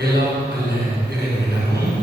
எல்லாம் அல்ல இறைவனிடமும்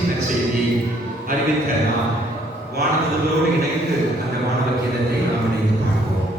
மகிழ்ச்சி நற்செய்தியை அறிவித்த நாம் வானதூதர்களோடு இணைந்து அந்த வானவர் கீதத்தை நாம் இணைந்து பார்ப்போம்.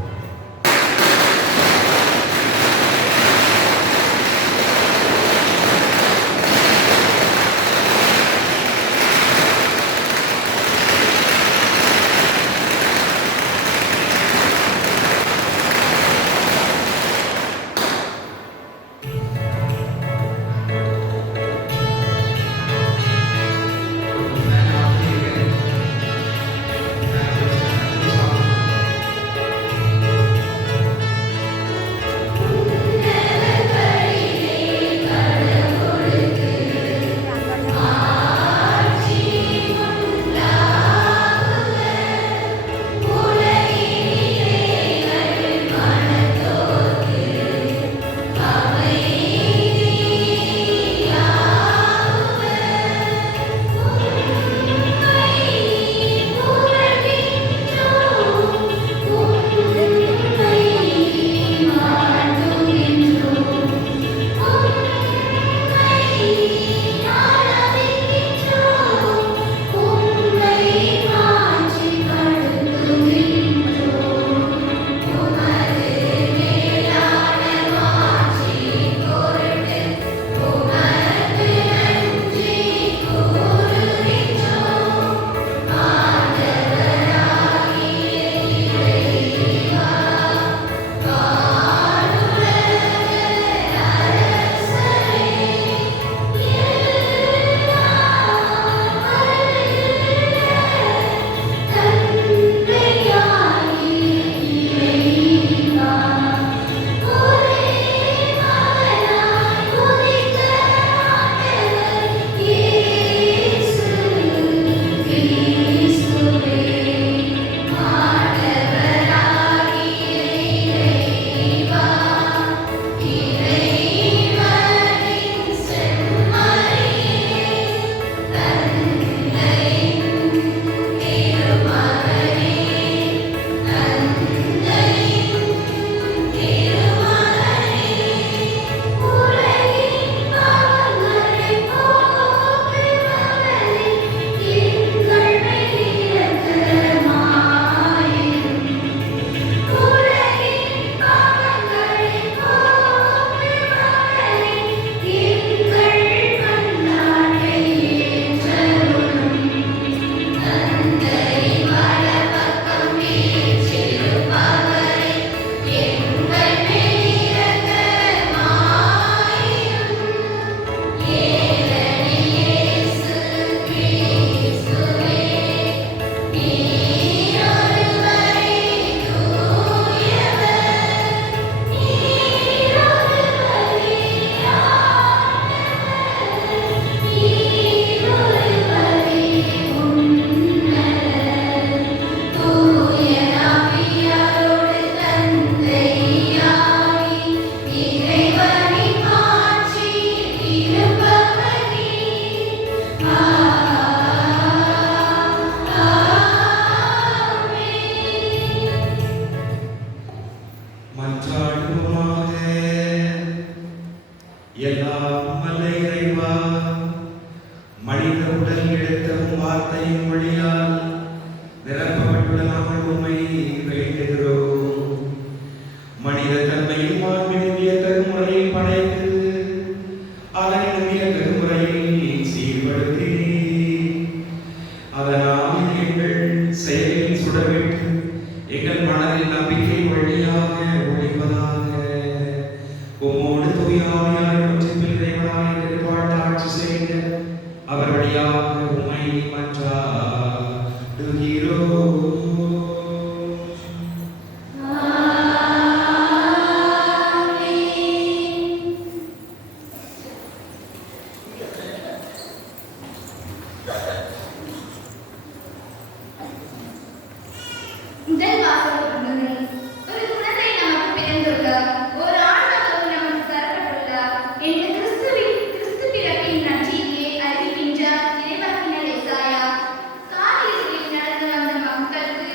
மக்களுக்கு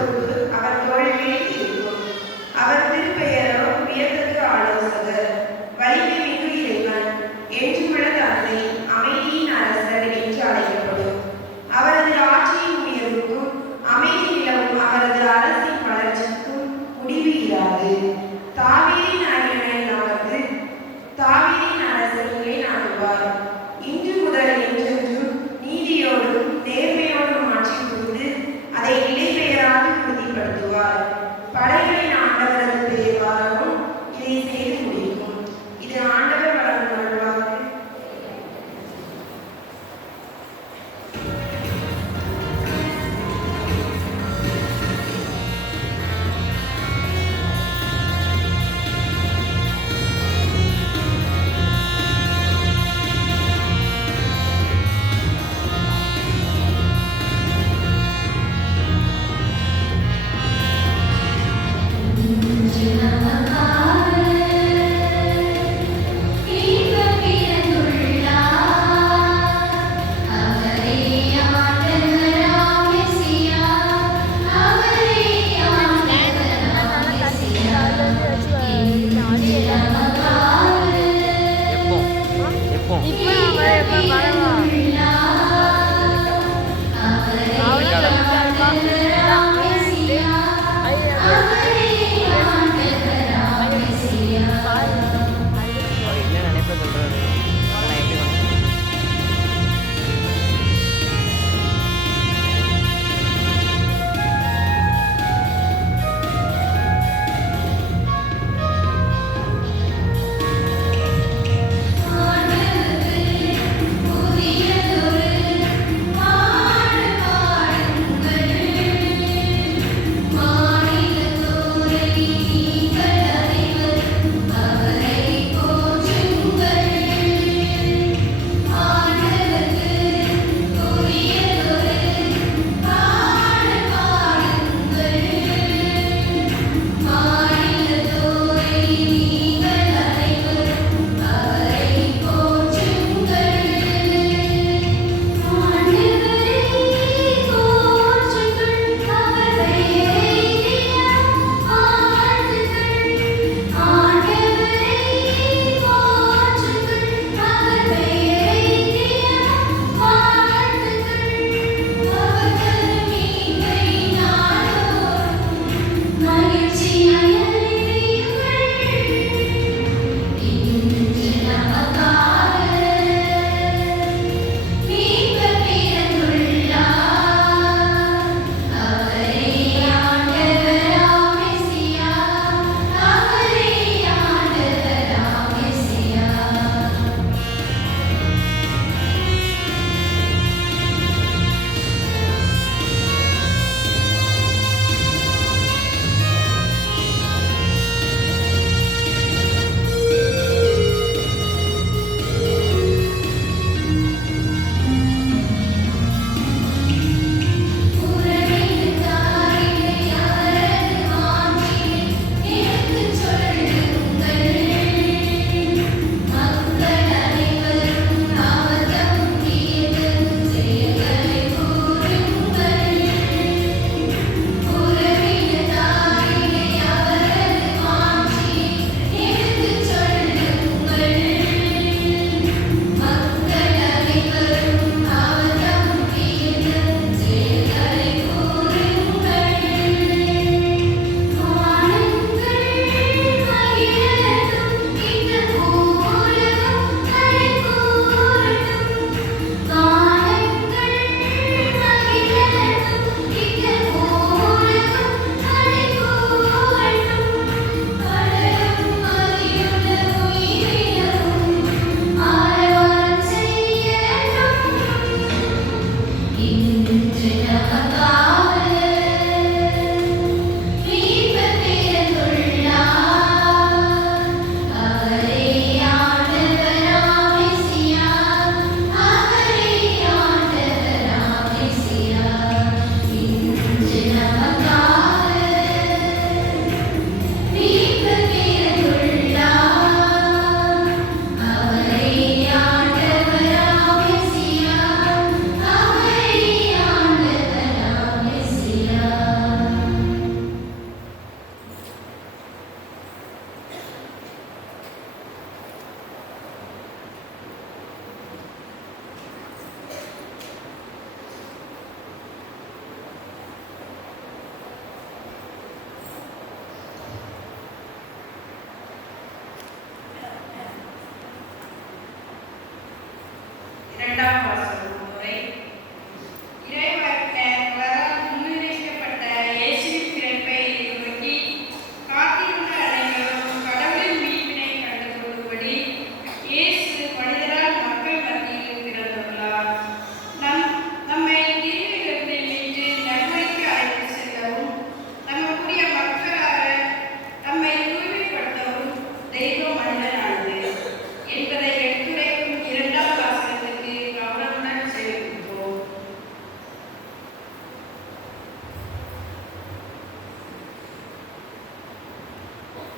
பொறுப்பு அவர் தோள்களில் இருக்கும். அவர் திருப்பெயரோ வியத்தகு ஆலோசகர், வலிமை மிகு இறைவன், என்றுமுள்ள தந்தை, அமைதியின் அரசர் என்று அழைக்கப்படும். அவரது ஆட்சியின் உயர்வுக்கும் அமைதி நிலவும் அவரது அரசின் வளர்ச்சிக்கும் முடிவு இராது. தாவீதின் அரியணையில் அமர்ந்து தாவீதின் அரசர் நிலைநாட்டுவார். இன்று முதல் என்றென்றும் நீதியோடும் நேர்மையோடும் ஆட்சி புரிந்து அதை நிலைபெயராது உறுதிப்படுத்துவார். படைகளின் ஆண்டவரது பெயர் வாரமும் இதை செய்து முடிக்கும். இது ஆண்டவர் வழங்கும் நல்வாக்கு.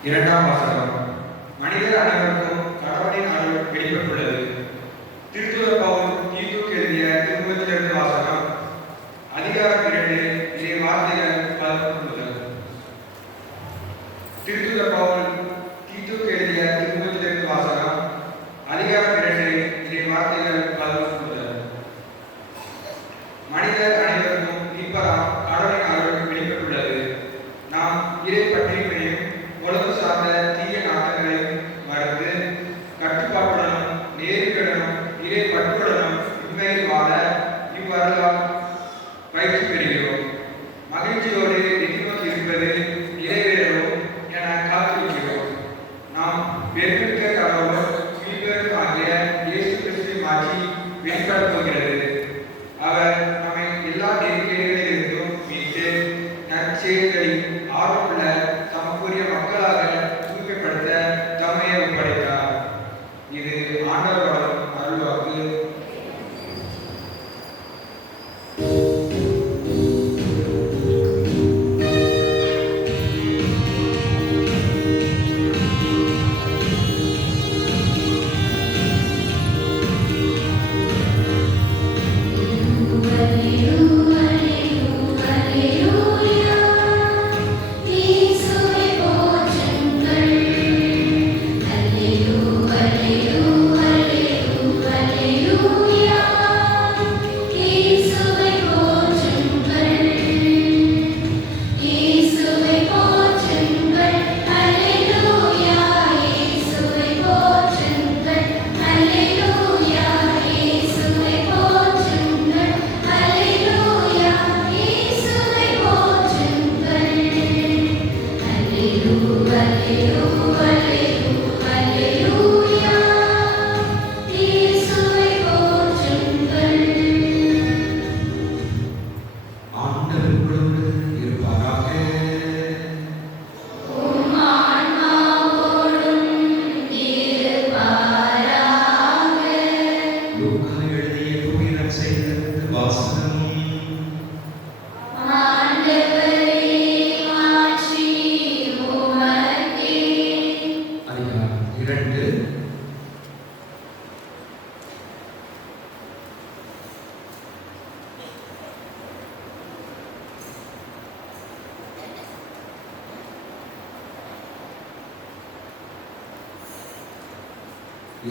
இரண்டாம் வாசகம். மனிதர் அனைவருக்கும் கடவுளின் அருள் வெளிப்பட்டுள்ளது. திருத்தூதர் பவுல் தீத்துக்கு எழுதிய திருமுகத்திலிருந்து வாசகம். அதிகாரம் 2 இறை வார்த்தைகள் 11 முதல். திருத்தூதர் பவுல் தீத்துக்கு எழுதிய திருமுகத்திலிருந்து வாசகம். அதிகாரம் 2 இறை வார்த்தைகள் 11 முதல். மனிதர் அனைவருக்கும் மீட்பராம் கடவுளின் அருள் வெளிப்பட்டுள்ளது. நாம் இறை பற்றினையும் உலகு சார்ந்த தீய நாட்டங்களையும் மறந்து கட்டுப்பாட்டுடனும் நேருடனும் இறை பற்றுடனும் உண்மையில் வாழ இவ்வருளால் பயிற்சி பெறுகிறோம். மகிழ்ச்சியோடு எதிர்நோக்கி இருப்பது நிறைவேறும் என காத்திருக்கிறோம். நாம் பெருமிக்க கடவுளும் மீட்பரும் ஆகிய இயேசு கிறிஸ்துவின் ஆட்சி வெளிப்படப் போகிறது. அவர் நம்மை எல்லா நெருக்கடிகளிலிருந்தும் மீட்டு நற்செயல்களில் ஆர்வமுள்ள தமக்குரிய மக்களாக தூய்மைப்படுத்த தம்மையை ஒப்படைத்தார். இது ஆண்டவரோட அருள்வாக்கு.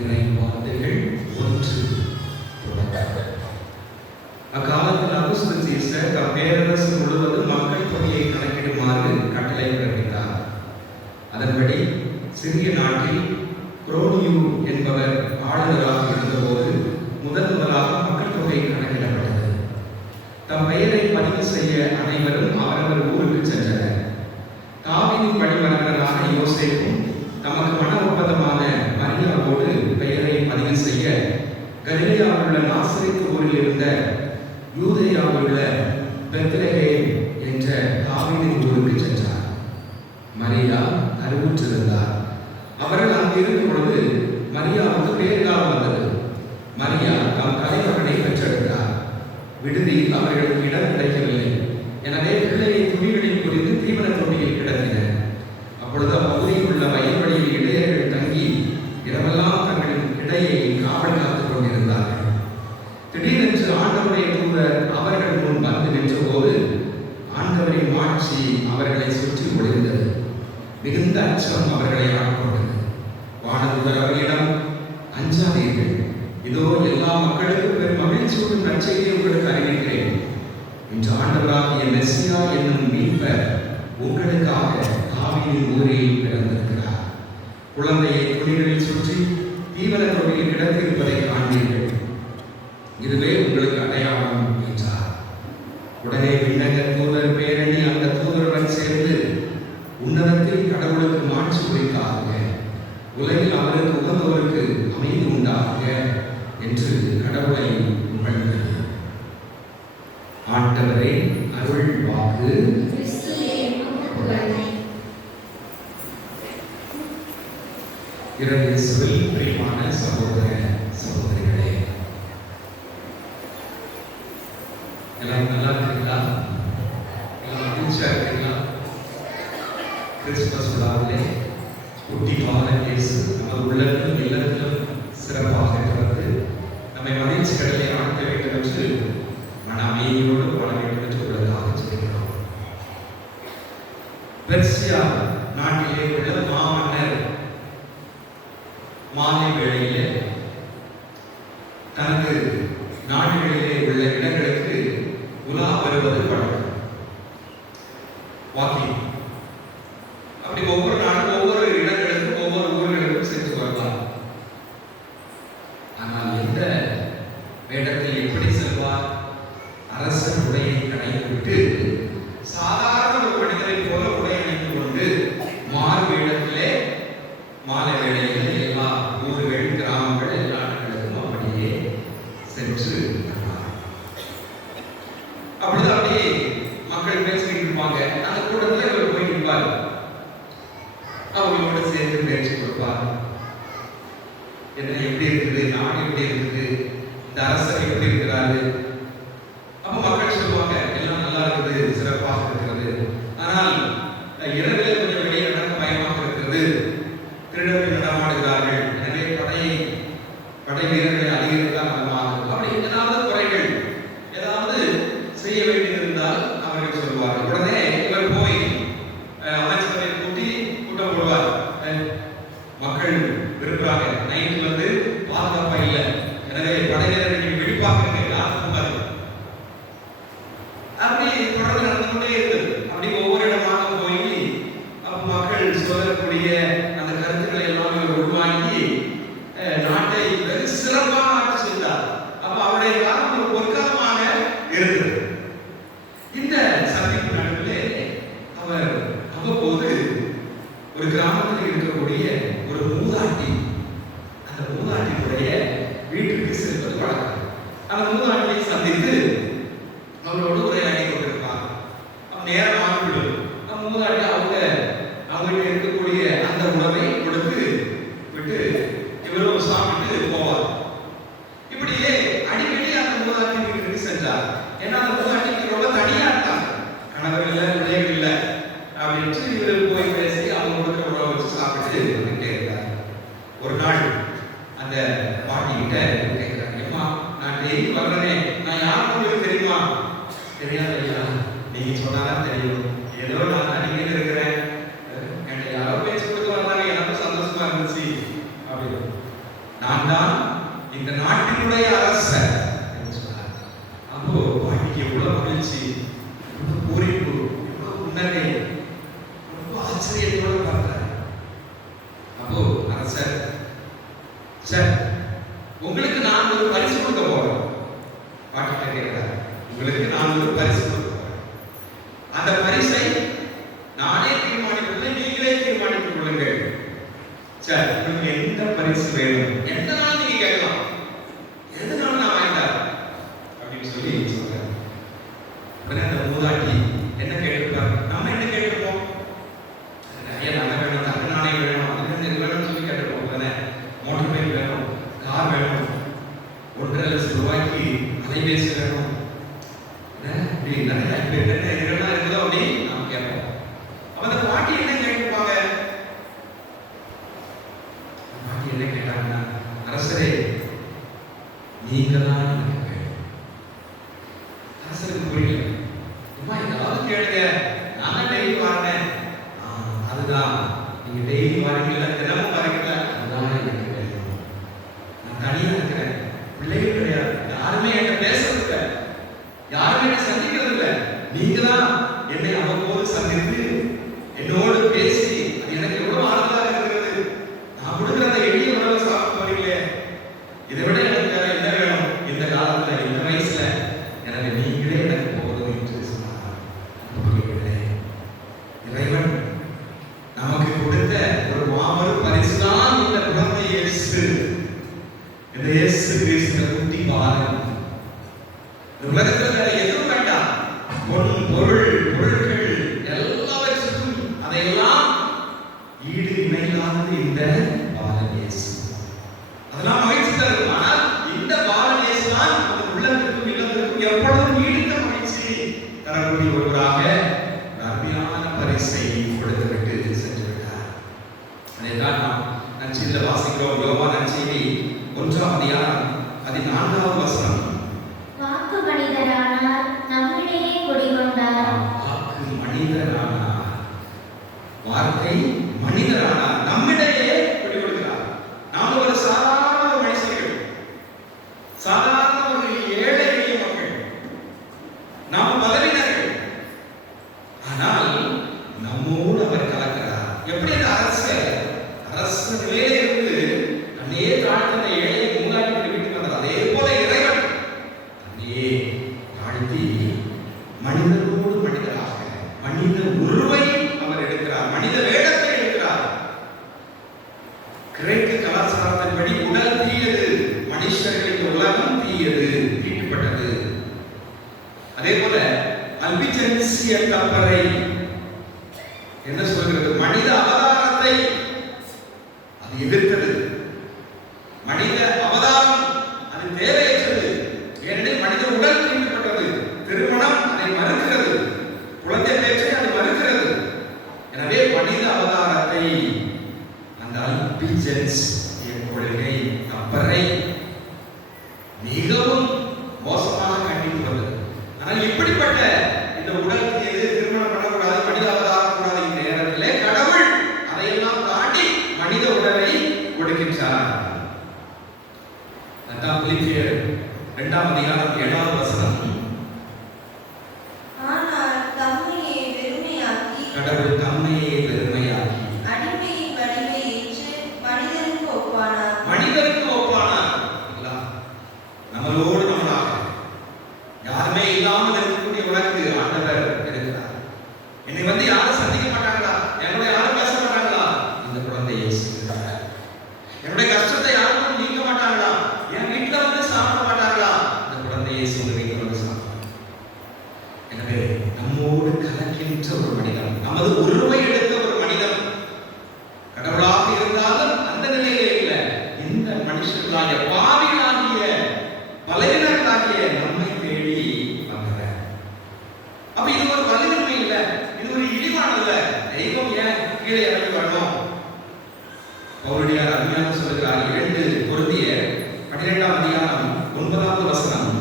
இறை வார்த்தைகள் 1 தொடக்கம். அக்காலத்தில் அப்போஸ்தலர் சீசர் தம் பேரரசு முழுவதும் மக்கள் தொகையை கணக்கிடுமாறு கட்டளை பிறப்பித்தார். அதன்படி சிறிய நாட்டில் குரோனியூ என்பவர் ஆளுநராக இருந்தபோது முதலாக மக்கள் தொகை கணக்கிடப்பட்டது. தம் பெயரை பதிவு செய்ய அனைவரும் அவரவர் ஊருக்கு சென்றனர். தாவீதின் வழிமரபரான யோசேப்பும் தமக்கு மன ஒப்பந்தமான மரியாவோடு பெயரை பதிவு செய்ய கலிலேயாவில் உள்ள நாசரேத்து ஊரில் இருந்த யூதேயாவில் உள்ள பெத்லகேம் என்ற தாவீதின் ஊருக்கு சென்றார். மரியா கருவுற்றிருந்தார். அவர்கள் அங்கு இருக்கும் பொழுது மரியாவுக்கு பேறுகாலம் வந்தது. மரியா தம் தலைமகனை பெற்றெடுத்தார். விடுதியில் அவர்களுக்கு இடம் கிடைக்கவில்லை. எனவே பிள்ளையை துணிகளில் குறித்து தீவன தொட்டியில் கிடத்தினர். அப்பொழுது அப்பகுதியில் உள்ள வயல்வெளியில் இடையர்கள் தங்கி இரவெல்லாம் தங்களின் இடையை காவல் காத்துக் கொண்டிருந்தார்கள். திடீரென்று ஆண்டவருடைய தூதர் அவர்கள் முன் வந்து நின்றபோது ஆண்டவரின் ஆட்சி அவர்களை சுற்றி ஒளிர்ந்தது. மிகுந்த அச்சம் அவர்களை ஆட்கொண்டது. வானதூதர் அவர்களிடம், அஞ்சாதீர்கள், இதோ எல்லா மக்களுக்கும் பெரும் மகிழ்ச்சியோடு நற்செய்தியை உங்களுக்கு அறிவிக்கிறேன். இன்று ஆண்டவராகிய மெசியா என்னும் மீட்பர் உங்களுக்காக தாவீதின் ஊரில் பிறந்திருக்கிறார். குழந்தையை துணிகளில் சுற்றி தீவன தொட்டியில் கிடத்திருப்பதை காண்பீர்கள். இதுவே உங்களுக்கு அடையாளம் என்றார். உடனே விண்ணகர் தூதர் பேரணி அந்த தூதருடன் சேர்ந்து, உன்னதத்தில் கடவுளுக்கு மாட்சி உரித்தாக, உலகில் அவருக்கு உகந்தோருக்கு அமைதி உண்டாக என்று கடவுளை புகழ்ந்தது. ஆண்டவரே அருள் வாக்கு. இறையேசுவில் பிரியமான சகோதர சகோதரிகளே, எல்லாம் நல்லா இருக்கீங்களா? எல்லாம் மகிழ்ச்சியா இருக்கீங்களா? கிறிஸ்துமஸ் விழாவிலே குட்டி பாலன் இயேசு நமது உள்ளத்திலும் இல்லத்திலும் சிறப்பாக திறந்து நம்மை மகிழ்ச்சி கடலை ஆழ்த்த வேண்டும் என்று மன அமைதியோடு வாழ வேண்டும் என்று உள்ளதாக சொல்கிறோம். பெர்சியா நாட்டிலே உள்ள மாமன்னர் மாலை வேளையிலே தனது நாடுகளிலே உள்ள இடங்களுக்கு உலா வருவது வழக்கம். வாக்கிங் அப்படி ஒவ்வொரு நாளும் ஒவ்வொரு இடங்களுக்கும் ஒவ்வொரு ஊர்களுக்கும் சென்று வரலாம். ஆனால் எந்த வேடத்தில் எப்படி செல்வார்? அரசர் உடையை கடைந்துவிட்டு சாதாரண ஒரு மனிதரை போல உடை அணிந்து கொண்டு மாறு வேடத்திலே மாலை வேளையில் எல்லா ஊர்கள் கிராமங்கள் எல்லா இடங்களுக்கும் அப்படியே சென்று அப்படிதான் அப்படியே மக்கள் பேசிக்கிட்டு இருப்பாங்க. அந்த கூட்டத்தில் இவர் போய் நிற்பார், அவங்களோட சேர்ந்து பேச்சு கொடுப்பார். என்ன எப்படி இருக்குது, நாடு எப்படி இருக்குது, இந்த அரசர் எப்படி இருக்கிறாரு. அப்ப மக்கள் சொல்லுவாங்க எல்லாம் நல்லா இருக்குது, சிறப்பாக இருக்கிறது. ஆனால் இரவில் கொஞ்சம் வெளியே நடக்க பயமாக இருக்கிறது, திருடர்கள் நடமாடுகிறார்கள், எனவே படை வீரர்களை அதிகரித்தால் நலமாகும். அப்படி ஏதாவது குறைகள் ஏதாவது செய்ய வேண்டியிருந்தால் அவர்கள் சொல்வார்கள். உடனே இவர் போய் அமைச்சரை கூட்டி கூட்டம் போடுவார். மக்கள் விரும்புறாங்க, நைட்டு வந்து பாதுகாப்பா இல்லை, எனவே படையினர்கள் விழிப்பாக யாருக்கும் அப்படி தொடர்ந்து நடந்து கொண்டே இருந்தது. அப்படி ஒவ்வொரு இடமாக போய் மக்கள் சொல்லக்கூடிய அந்த கருத்துக்களை எல்லாம் இவர் உருவாக்கி நாட்டை வெகு சிறப்பாக ஆட்சி செய்தார். அப்ப அவருடைய காலம் ஒரு பொற்காலமாக இருந்தது. இந்த சந்திப்பு நடுவிலே அவர் அவ்வப்போது ஒரு கிராமத்தில் இருக்கக்கூடிய ஒரு மூதாட்டி, அந்த மூதாட்டியுடைய வீட்டுக்கு செல்வது வழக்கம். அந்த மூதாட்டியை சந்தித்து அவங்களோடு உரையாடி கொண்டிருப்பாங்க. நேரம் ஆகிவிடும். மூதாட்டி அவங்ககிட்ட இருக்கக்கூடிய அந்த உணவை கொடுத்து விட்டு இவரும் சாப்பிட்டு போவார். இப்படியே அடிக்கடி அந்த மூதாட்டி வீட்டுக்கு சென்றார். ஏன்னா அந்த மூதாட்டிக்கு ரொம்ப தனியா இருந்தாங்க, கணவர் இல்லை, பிள்ளைகள் இல்லை அப்படின்ட்டு இவர் போய் பேசி அவங்க கொடுக்குற உணவை வச்சு சாப்பிட்டு வந்துட்டே இருந்தார். ஒரு நாள் அந்த பாட்டி கிட்ட கேட்கிறாங்க, அம்மா நான் டெய்லி வர்றேனே, நான் யாரும் உங்களுக்கு தெரியுமா? தெரியாது ஐயா, நீங்க சொன்னாதான் தெரியும், ஏதோ நான் அடிக்கடி இருக்கிறேன், என்கிட்ட யாரோ பேச்சு கொடுத்து வந்தாங்க, எனக்கும் சந்தோஷமா இருந்துச்சு அப்படின்னு. நான் தான் இந்த நாட்டினுடைய அரசர் என்று சொன்னார். அப்போ பாட்டிக்கு எவ்வளவு மகிழ்ச்சி, எவ்வளவு பூரிப்பு, எவ்வளவு புன்னகை, ரொம்ப ஆச்சரியத்தோடு பார்த்தார். அப்போ அரசர், சார் உங்களுக்கு நான் ஒரு பரிசு கொடுக்க போறேன். பாட்டிட்ட கேட்கிறார், உங்களுக்கு நான் ஒரு பரிசு கொடுக்க போறேன், அந்த பரிசை நானே தீர்மானிப்பதில்லை, நீங்களே தீர்மானித்துக் கொள்ளுங்கள். சார் உங்களுக்கு எந்த பரிசு வேணும், எந்த நாள் நீங்க கேட்கலாம், எதனால நான் வாங்கிட்டார் அப்படின்னு சொல்லி சொல்றாரு. உடனே அந்த மூதாட்டி என்ன கேட்டிருப்பாரு, நம்ம என்ன கேட்டிருப்போம், நிறைய நகை வேணும், தங்க நாணயம் வேணும், அது வேணும்னு சொல்லி கேட்டிருப்போம். உடனே மோட்டர் பைக் வேணும், கார் வேணும், 1,50,000 ரூபாய்க்கு அலைபேசி வேணும், என்னென்ன இதெல்லாம் இருக்குதோ அப்படின்னு நாம் கேட்போம். அப்ப அந்த பாட்டி என்ன கேட்டிருப்பாங்க, பாட்டி என்ன கேட்டாங்கன்னா, அரசரே நீங்க தான் எனக்கு வேணும். அரசருக்கு புரியல, அம்மா ஏதாவது கேளுங்க, நான் தான் டெய்லி வரேன். அதுதான் நீங்க டெய்லி வரீங்கல்ல, தினமும் வரீங்கல்ல, அதுதான் எனக்கு வேணும். நான் தனியா இருக்கிறேன், பிள்ளைகள் கிடையாது, யாருமே என்ன பேசுறது இல்லை, யாருமே என்ன சந்திக்கிறது இல்லை, நீங்க தான் என்னை அவ்வப்போது சந்தித்து என்னோடு பேசி அது எனக்கு எவ்வளவு ஆறுதலாக இருக்கிறது. நான் கொடுக்குற அந்த எளிய உணவை சாப்பிட்டு போறீங்களே, இதை விட எனக்கு வேற என்ன வேணும் இந்த காலத்துல, இந்த வயசுல, எனவே நீங்களே எனக்கு போதும் என்று சொன்னார். இறைவன் நமக்கு கொடுத்த ஒரு மாபெரும் பரிசுதான் இந்த குழந்தை இயேசு. இந்த இயேசு கிறிஸ்து குட்டி பாலன். உலகத்தில் வேற எதுவும் வேண்டாம், பொருட்கள் எல்லாவற்றுக்கும் அதையெல்லாம் ஈடு இணையில்லாதது இந்த பாலன் இயேசு. அதெல்லாம் மகிழ்ச்சி தரும். ஆனால் இந்த பாலன் இயேசு தான் அந்த உள்ளத்திற்கும் இல்லத்திற்கும் எப்பொழுதும் நீடித்த மகிழ்ச்சி தரக்கூடிய ஒருவராக அருமையான பரிசை கொடுத்துவிட்டு சென்று விட்டார். நற்செய்தியில வாசிக்கிறோம். யோவான் நற்செய்தி 1ஆம் அதிகாரம் 14வது வசனம். வாக்கு மனிதரானார், நம்மிடையே குடிகொண்டார். வாக்கு மனிதரானார், வார்த்தை மனிதரானார், நம்மிடையே குடிகொள்கிறார். நாம் ஒரு சாதாரண மனுஷர்கள், சாதாரண ஒரு ஏழை எளிய மக்கள், நாம் பதவியினர்கள். ஆனால் நம்மோடு அவர் கலக்கிறார். எப்படி அந்த அரச நிலையிலே இருந்து தன்னையே தாழ்த்தி அந்த ஏழையை மூலாக்கி வீட்டுக்கு வந்தார். அதே போல இறைவன் தன்னையே தாழ்த்தி மனிதரோடு மனிதராக மனித உருவை அவர் எடுக்கிறார், மனித வேடத்தை எடுக்கிறார். கிரேக்க கலாச்சாரத்தின்படி உடல் தீயது, மனுஷர்களின் உலகம் தீயது, தீட்டுப்பட்டது. அதே போல அல்பிஜென்சிய தப்பறை என்ன சொல்கிறது? மனித அவதாரத்தை அது எதிர்த்தது. மனித அவதாரம் அது தேவையற்றது. ஏனெனில் மனித உடல் தீட்டுப்பட்டது. திருமணம் அதை மறுக்கிறது, குழந்தை பேச்சை அது மறுக்கிறது. எனவே மனித அவதாரத்தை அந்த அல்பிஜென்ஸ் கொள்கை தப்பறை மிகவும் மோசமாக கண்டித்து வந்தது. ஆனால் இப்படிப்பட்ட இந்த உடல் தீயது, திருமணம் பண்ணக்கூடாது, மனித அவதாரம் கூடாது, இந்த நேரத்திலே கடவுள் அதையெல்லாம் தாண்டி மனித உடலை கொடுக்கின்றார். அதான் பிலிப்பியர் 2ஆம் அதிகாரம் 7வது வசனம். ஆனால் தம்மையே வெறுமையாக்கி, கடவுள் தம்மையே வெறுமையாக்கி அடிமையின் வடிவை ஏற்று மனிதனுக்கு ஒப்பானார். மனிதனுக்கு ஒப்பானார். நம்மளோடு நம்மளாக யாருமே இல்லாமல் இருக்கக்கூடிய உனக்கு ஆண்டவர் இருக்கிறார். என்னை வந்து யாரும் சந்திக்க மாட்டாங்களா? என்னோட யாரும் பேச மாட்டாங்களா? இந்த குழந்தை இயேசு இருக்கிறார். என்னுடைய கஷ்டத்தை யாரும் நீக்க மாட்டாங்களா? என் வீட்டுல வந்து சாப்பிட மாட்டாங்களா? இந்த குழந்தை இயேசு வீட்டில் வந்து சாப்பிடுவாங்க. எனவே நம்மோடு கலக்கின்ற ஒரு மனிதன், நமது உருவை எடுத்த ஒரு மனிதன், கடவுளாக இருந்தாலும் அந்த நிலையிலே இல்லை, இந்த மனுஷர்களாகிய பாவிகளாகிய பலவீனர்களாகிய நம்மை தேடி வந்தார். அப்ப இது ஒரு வலிமை இல்ல, இது ஒரு இழிவான இல்ல. தெய்வம் ஏன் கீழே இறங்கி வரணும்? பவுலுடைய அருமையாக சொல்லுகிறார். 2 கொரிந்தியர் 12ஆம் அதிகாரம் 9வது வசனம்.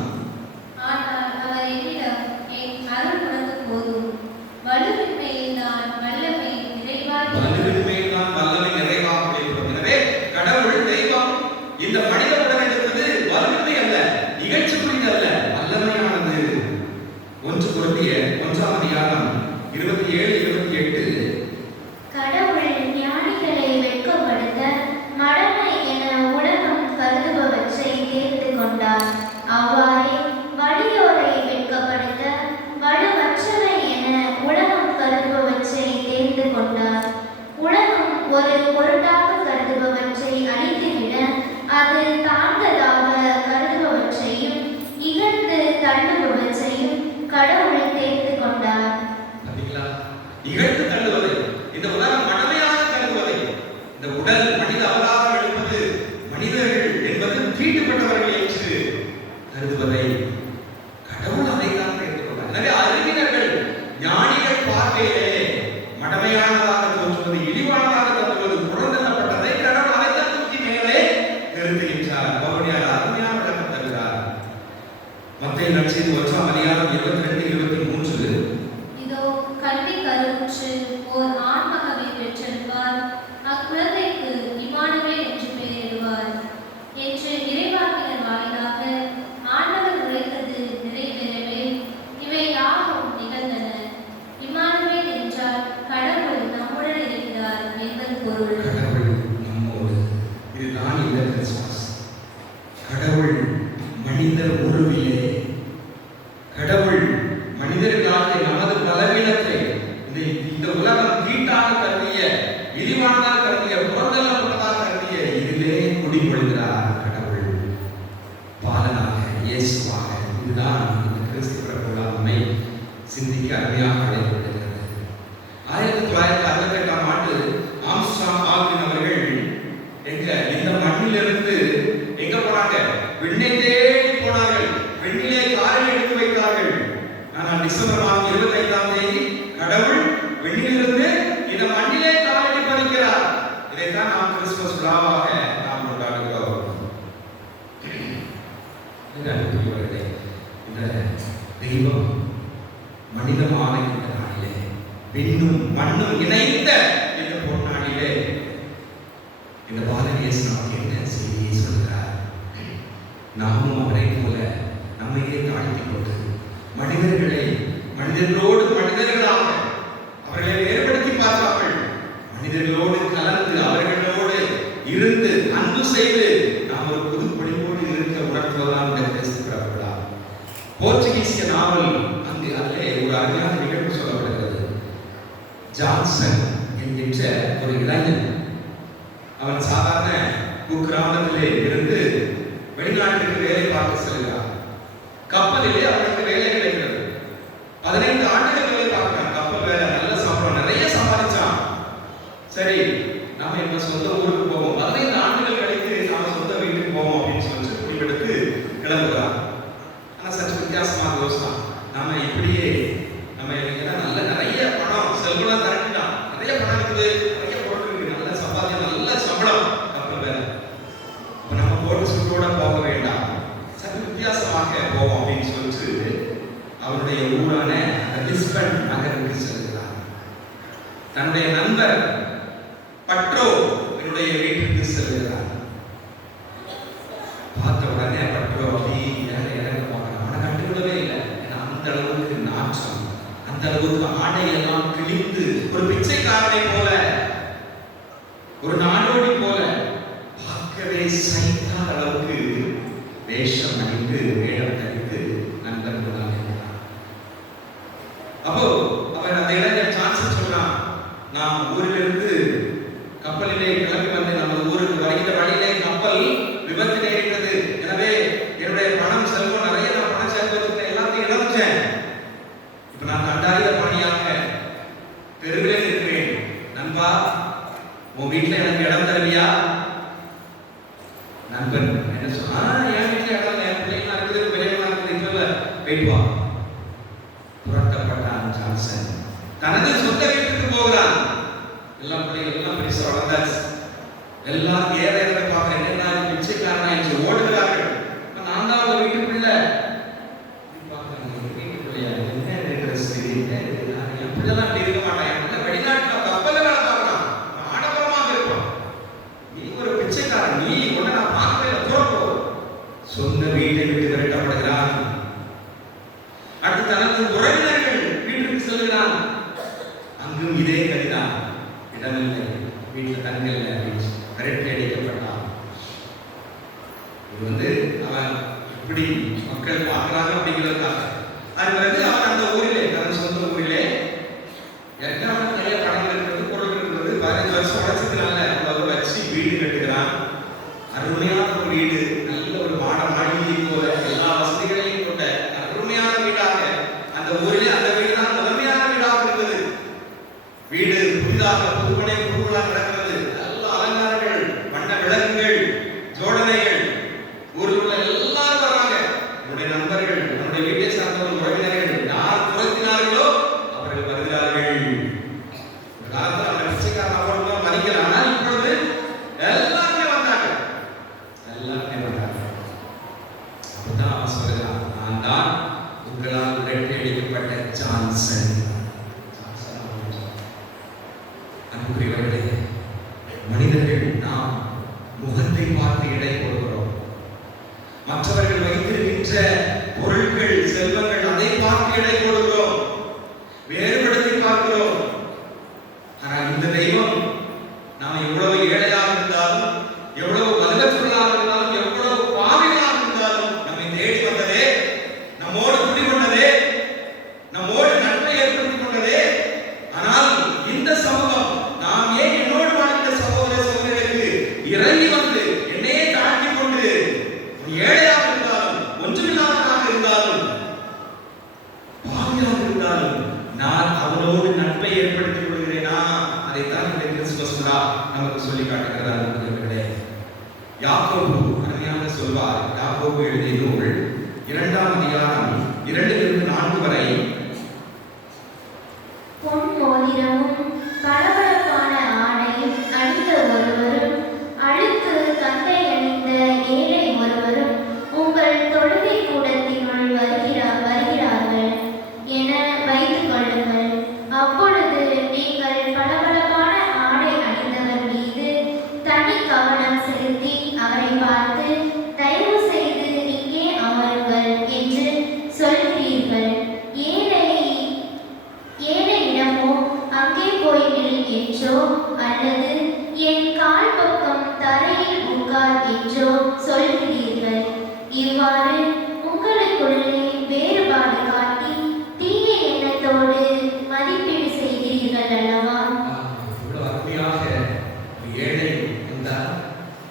ஆனால் அவர் என்னிடம், என் அருள் உனக்கு போதும், வலுவின்மையில் நான் வல்லமை நிறைவாக வலுவின்மையில் நான் வல்லமை நிறைவாக இருக்கிறோம். எனவே கடவுள் தெய்வம் இந்த மனித உடல் எடுத்தது வலுவின்மை அல்ல, நிகழ்ச்சிக்குரியது அல்ல, வல்லமையானது. 1 கொரிந்தியர் 1ஆம் அதிகாரம் 27-28. கடவுள் ஞானிகளை வெட்கப்படுத்த மடமை என உலகம் கருதுபவற்றை தேர்ந்து கொண்டார். அவ்வாறே வலியோரை வெட்கப்படுத்த வலுவற்றவை என உலகம் கருதுபவற்றை தேர்ந்து கொண்டார். உலகம் ஒரு பொருட்டாக கருதுபவற்றை அழித்துவிட அது தாழ்ந்ததாக கருதுபவற்றையும் இகழ்ந்து தள்ளுபவற்றையும் கடவுள் தேர்ந்து கொண்டார். பார்த்தீங்களா? இகழ்ந்து தள்ளுவதை, இந்த உலகம் மடமையாக கருதுவதை, இந்த உடல் மனித அவதாரம் எடுப்பது, மனிதர்கள் என்பது தீட்டுப்பட்டவர்கள் என்று கருதுவதை கடவுள் அதைத்தான் தேர்ந்து கொண்டார். எனவே அறிஞர்கள் ஞானிகள் பார்வையிலே மடமையானதாக தோன்றுவது, இழிவானதாக தோன்றுவது, புறந்தள்ளப்பட்டதை கடவுள் அதைத்தான் தூக்கி மேலே நிறுத்துகின்றார். அவருடைய அருமையான விளக்கம் தருகிறார். மத்தேயு நற்செய்தி 1ஆம் அதிகாரம் 22-23. இதோ கல்வி கருவுற்று ஓர் ஆண்மகவை பெற்றெடுப்பார், அக்குழந்தைக்கு இம்மானுவேல் என்று பெயரிடுவார் என்று இறைவாக்கினர் வாயிலாக ஆண்டவர் உரைத்தது நிறைவேறவே இவை யாவும் நிகழ்ந்தன. இம்மானுவேல் என்றால் கடவுள் நம்முடன் இருக்கிறார் என்பது பொருள். கடவுள் நம்மோடு, இதுதான் இந்த கிறிஸ்துமஸ். கடவுள் மனித உருவிலே, கடவுள் மனிதர்களாக நமது பலவீனத்தை, இந்த உலகம் தீட்டாக கருதிய, இழிவானதாக கருதிய, புறந்தள்ளப்பட்டதாக கருதிய இதிலே குடிகொள்கிறார். கடவுள் பாலனாக, இயேசுவாக. இதுதான் இந்த கிறிஸ்து பிறப்புள்ள உண்மை சிந்திக்க அருமையாக அழைக்கப்படுகிறது. 1968ஆம் ஆண்டு ஆம்ஸ்ட்ராங் ஆல்வின் அவர்கள் இந்த மண்ணிலிருந்து எங்க போனாங்க? விண்ணை தேடி போனார்கள். விண்ணிலே காரில் எடுத்து வைத்தார்கள். ஆனால் டிசம்பர் மாதம் 25ஆம் தேதி கடவுள் விண்ணிலிருந்து இந்த மண்ணிலே காலடி பதிக்கிறார். மனிதர்களோடு மனிதர்களாக அவர்களை வேறுபடுத்தி பார்க்காமல் மனிதர்களோடு கலந்து அவர்களோடு இருந்து அன்பு செய்து நாம் ஒரு புது பொலிவோடு இருக்க உணர்த்துவதுதான் இந்த கிறிஸ்து பிறப்புடா. போர்ச்சுகீசிய நாவல் அங்கு அதிலே ஒரு அருமையான நிகழ்வு சொல்லப்படுகிறது. ஜான்சன் என்கின்ற ஒரு இளைஞன், அவன் சாதாரண குக்கிராமத்திலே இருந்து வெளிநாட்டுக்கு வேலை பார்க்க செல்கிறான். கப்பலிலே அவனுக்கு வேலை கிடைக்கிறது. 15 ஆண்டுகள் வேலை பார்க்கிறான். கப்பல் வேலை, நல்ல சம்பளம், நிறைய சம்பாதிச்சான். சரி, நாம எங்க சொந்த ஊருக்கு போவோம், 15 ஆண்டுகள் கழித்து நாம சொந்த வீட்டுக்கு போவோம் அப்படின்னு சொல்லி முடிவெடுத்து கிளம்புகிறான். ஆனா சற்று வித்தியாசமாக யோசித்தான். நாம இப்படியே நம்ம நல்ல நிறைய பணம் செல்வம் திரட்டிட்டான், நிறைய பணம் இருக்குது, நிறைய பொருள் இருக்கு, நல்ல சம்பாத்தியம், நல்ல சம்பளம், கப்பல் வேலை. அப்ப நம்ம போட்டு சுற்றோட போக வேண்டாம், சற்று வித்தியாசமாக போவோம் அப்படின்னு சொல்லிட்டு அவருடைய ஊரான லிஸ்பன் நகருக்கு செல்கிறார். தன்னுடைய நண்பர் பட்ரோ என்னுடைய வீட்டுக்கு செல்கிறார். பார்த்த உடனே பட்ரோ அப்படி இறங்க பார்க்கணும். அவனை கண்டுவிடவே இல்லை. ஏன்னா அந்த அளவுக்கு நாற்றம், அந்த அளவுக்கு ஆடையெல்லாம் கிழித்து ஒரு பிச்சைக்காரனை போல, ஒரு நாடோடி போல, பார்க்கவே சைத்தான அளவுக்கு வேஷம் அணிந்து வேடம் தரித்து நண்பர்களாக இருக்கிறார். அப்போ அவர் அந்த இளைஞர் சான்ஸ் சொல்றான், நாம் ஊரிலிருந்து கப்பலிலே கிளம்பி வந்து நமது ஊருக்கு வருகிற வழியிலே கப்பல் விபத்து நேரிட்டது. எனவே என்னுடைய பணம் செல்வம் நிறைய நான் பணம் சேர்த்து வச்சுட்டேன், எல்லாத்தையும் இழந்துட்டேன். இப்ப நான் கண்டாரிய பணியாக தெருவிலே இருக்கிறேன். நண்பா, உன் வீட்டுல எனக்கு இடம் தருவியா? நண்பன் என்ன சொன்னா, என் வீட்டுல இடம், என் பிள்ளைங்களா இருக்குது, பெரியவங்களா இருக்குது, இதுல போயிட்டு வா. புரட்டப்பட்டான் ஜான்சன். தனது சொந்த வீட்டுக்கு போகிறான். எல்லா பிள்ளைகள் எல்லாம் பெருசா வளர்ந்தாச்சு. எல்லாம் ஏற பார்க்கிறேன், என்ன பிச்சைக்காரனா என்று ஓடுகிறார்கள். நான் தான் அவங்க வீட்டு பிள்ளை. வீட்டு பிள்ளையா என்ன இருக்கிற என் பிள்ளைலாம் அப்படி இருக்க மாட்டான். என் பிள்ளை வெளிநாட்டுல கப்பல வேலை பார்க்கலாம், ஆடம்பரமாக இருப்பான். நீ ஒரு பிச்சைக்காரன், நீ உடனே நான் பார்க்கல, தோற்போ. சொந்த வீட்டை விட்டு விரட்டப்படுகிறான். அடுத்து தனது உறவினர்கள் வீட்டுக்கு செல்கிறான். அங்கும் இதே கதிதான், இடமில்லை, வீட்டில் தங்கல்ல, விரட்டி அடிக்கப்பட்டான். இது அவன் இப்படி மக்கள் பார்க்கிறாங்க அப்படிங்கிறதுக்காக. அது பிறகு அவன் அந்த ஊரிலே, தன் சொந்த ஊரிலே அவனுக்கு நிறைய பணம் இருக்கிறது, பொருள் இருக்கிறது, 15 வருஷம் உழைச்சதுனால அவ்வளவு வச்சு வீடு கட்டுகிறான். அருமையான ஒரு வீடு, நல்ல ஒரு மாடியை போல எல்லா வசதிகளையும் கொண்ட அருமையான வீடாக அந்த ஊரிலே அந்த வீடு தான் முதன்மையான வீடாக இருந்தது. வீடு புதிதாக புதுமனை புதுவளாக நடக்கிறது. நல்ல அலங்காரங்கள், வண்ண விளக்குகள், ஜோடனைகள். ஊரில் உள்ள எல்லாரும் வர்றாங்க. என்னுடைய நண்பர்கள், நம்முடைய வீட்டை சார்ந்த உறவினர்கள் யார் துரத்தினார்களோ அவர்கள் வருகிறார்கள். ஒரு காலத்தில் அவனை பிச்சைக்காரன் அவ்வளவு மதிக்கல, ஆனால் இப்பொழுது எல்லாருமே வந்தாங்க, எல்லாருமே வந்தாங்க. அப்பதான் அவன் சொல்கிறான், நான் தான் உங்களால் விரட்டி அடிக்கப்பட்ட ஜான்சன். அன்புக்குரியவர்களே, மனிதர்கள் நாம் முகத்தை பார்த்து எடை போடுகிறோம். மற்றவர்கள் வைத்திருக்கின்ற பொருட்கள், செல்வங்கள், அதை பார்த்து எடை போடுகிறோம், வேறுபடுத்தி பார்க்கிறோம். ஆனால் இந்த தெய்வம் நாம் எவ்வளவு ஏழையாக இருந்தாலும், எவ்வளவு வல்லற்றவர்களாக இருந்தாலும், எவ்வளவு பாவிகளாக இருந்தாலும் நம்மை தேடி வந்ததே, நம்மோடு குடிகொண்டதே, நம்மோடு நட்பை ஏற்படுத்திக் கொண்டதே. ஆனால் இந்த சமூகம், நாம் ஏன் என்னோடு வாழ்ந்த சகோதர சகோதரிகளுக்கு இறங்கி வந்து என்னையே தாழ்த்தி கொண்டு, ஏழையாக இருந்தாலும், ஒன்றுமில்லாதவனாக இருந்தாலும், பாவியாக இருந்தாலும் நான் அவனோடு நட்பை ஏற்படுத்திக் கொள்கிறேனா? அதைத்தான் இந்த கிறிஸ்துமஸ் விழா நமக்கு சொல்லி காட்டுகிறார். யாக்கோபு அருமையாக சொல்வார். யாக்கோபு எழுதிய நூல் 2ஆம் அதிகாரம் 2-4 வரை. பொன் மோதிரமும் பளபளப்பான ஆடையும் அணிந்த ஒருவரும், அழுக்கு கட்டை அணிந்த ஏழை ஒருவரும் உங்கள் தொழுகை கூடத்தினுள் வருகிறார்கள் என வைத்துக் கொள்ளுங்கள். அப்பொழுது நீங்கள் பளபளப்பான ஆடை அணிந்தவர் மீது தனி கவனம் செலுத்தி அவரை பார்த்து, தயவு செய்து இங்கே அமருங்கள் என்று என்றோ அல்லது என் கால் பக்கம் தரையில் உட்கார் என்றோ சொல்கிறீர்கள். இவ்வாறு உங்களுக்குள்ளே வேறுபாடு காட்டி தீய எண்ணத்தோடு மதிப்பீடு செய்கிறீர்கள் அல்லவா? இவ்வளவு அருமையாக ஒரு ஏழை வந்தால்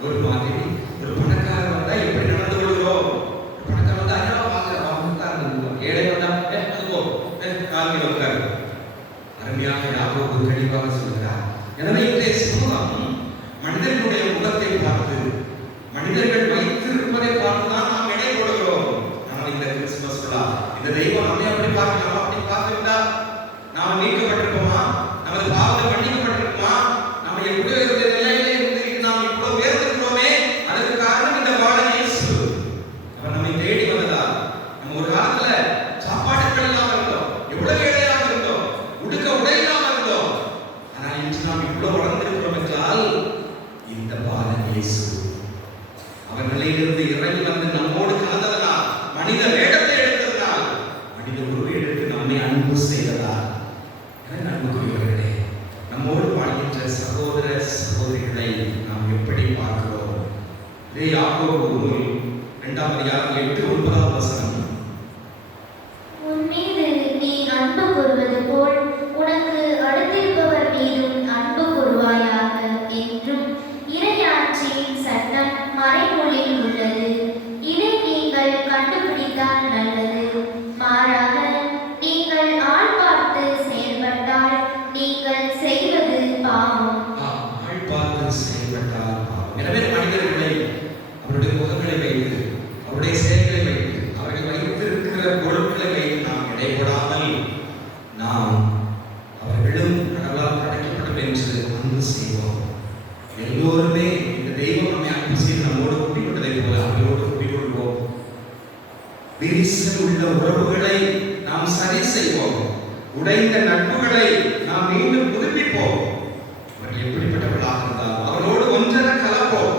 ஒரு மாதிரி, ஒரு பணக்காரர் வந்தா எப்படி நடந்து கொள்கிறோம்? ஒரு பணக்காரர் வந்தா ஐயா வாங்க, ஏழை வந்தா அதுக்கோ கால்கள் உட்காரு. அருமையாக யாக்கோபு தெளிவாக சொல்கிறார். எனவே இன்றைய சமூகம் மனிதர்களுடைய முகத்தை பார்த்து, மனிதர்கள் வைத்திருப்பதை பார்த்துதான் நாம் எடை போடுகிறோம். ஆனால் இந்த கிறிஸ்துமஸ் விழா, இந்த தெய்வம் நம்மை அப்படி பார்க்கலாம், அப்படி பார்த்துவிட்டா நாம் மீட்கப்பட்டிருப்போமா? நமது பாவங்கள் மன்னிக்கப்பட்டிருக்குமா? நம்ம எப்படியோ இருந்த நிலையிலே இருந்து நாம் இவ்வளவு உயர்ந்திருக்கிறோமே, அதற்கு காரணம் இந்த பாலன் இயேசு. அவர் நம்மை தேடி வந்ததால். நம்ம ஒரு காலத்துல சாப்பாடுகள் இல்லாம இருந்தோம், எவ்வளவு ஏழையாக இருந்தோம், உடுக்க உடை இல்லாம இருந்தோம். ஆனால் இன்று நாம் இவ்வளவு வளர்ந்திருக்கிறோம் என்றால் இந்த பாலன் இயேசு அவர் நிலையிலிருந்து இறங்கி வந்து நம்மோடு கலந்ததனால், மனித வேடத்தை எடுத்ததனால், மனித உருவை எடுத்து நம்மை அன்பு செய்ததால். அன்புக்குரியவர்களே, நம்மோடு வாழ்கின்ற சகோதர சகோதரிகளை நாம் எப்படி பார்க்கிறோம்? இதே யாக்கோபு 2:8-9 உன் மீது நீ அன்பு கூறுவது போல் உனக்கு அடுத்திருப்பவர் மீதும் அன்பு கூறுவாயாக என்றும் இறையாட்சியின் சட்டம் மறைமொழியில் உள்ளது. இதை நீங்கள் கண்டுபிடித்தால் நல்லது. மாறாக நீங்கள் ஆள் பார்த்து செயல்பட்டால் நீங்கள் செய்வது பாவம். ஆள் பார்த்து செயல்பட்டால் பாவம். எனவே மனிதர்களை அவருடைய முகங்களை வைத்து, அவருடைய செயல்களை வைத்து, அவர்கள் வைத்திருக்கிற பொருட்களை வைத்து நாம் எடை போடாமல், நாம் அவர்களும் கடவுளால் படைக்கப்படும் என்று அன்பு செய்வோம். எல்லோருமே இந்த தெய்வம் நம்மை அன்பு செய்து நம்மோடு கூட்டிக்கொண்டதை போல அவர்களோடு கூட்டிக்கொள்வோம். விரிசல் உள்ள உறவுகளை நாம் சரி செய்வோம். உடைந்த நட்புகளை நாம் மீண்டும் புதுப்பிப்போம். அவர்கள் எப்படிப்பட்டவர்களாக இருந்தாலும் அவர்களோடு ஒன்றென கலப்போம்.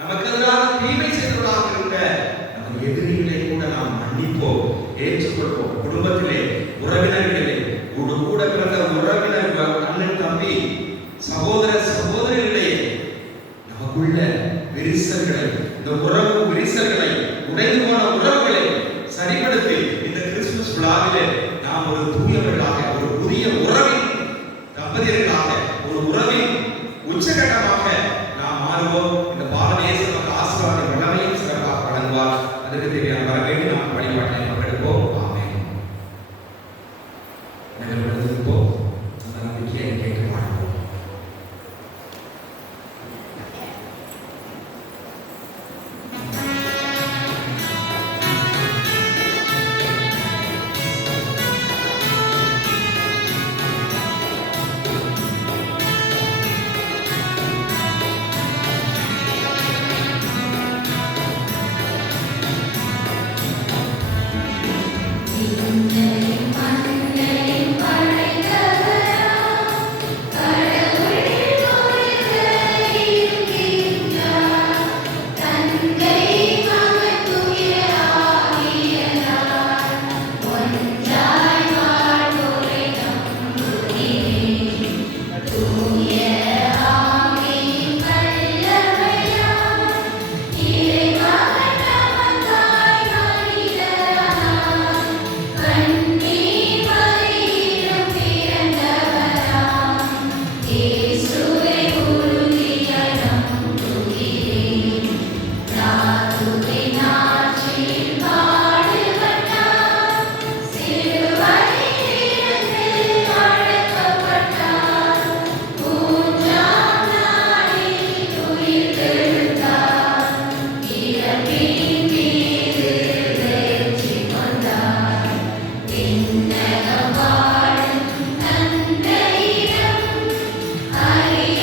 நமக்கு எதிராக தீமை செய்தவர்களாக இருக்க நமது எதிரிகளை கூட நாம் மன்னிப்போம், ஏற்றுக்கொள்வோம். குடும்பத்திலே, உறவினர்களிலே, கூட பிறந்த உறவினர், அண்ணன் தம்பி, சகோதர சகோதரிகளே, நமக்குள்ள விரிசல்களை, இந்த உறவு விரிசல்களை, உடைந்து போன உறவுகளை சரிப்படுத்தி இந்த கிறிஸ்துமஸ் விழாவிலே நாம் ஒரு தூயவர்களாக, ஒரு புதிய உறவின் தம்பதியர்களாக, ஒரு உறவின் உச்சகட்டமாக நாம் மாறுவோம். இந்த பாலனேச நமக்கு ஆசீர்வாத வல்லமையும் சிறப்பாக வழங்குவார். அதற்கு தேவையான வரவேற்று நாம் வழிபாட்டை பங்கெடுப்போம். ஆமென். நிகழ்வெடுப்போம். அந்த நம்பிக்கையை கேட்டு வாழ்வோம். I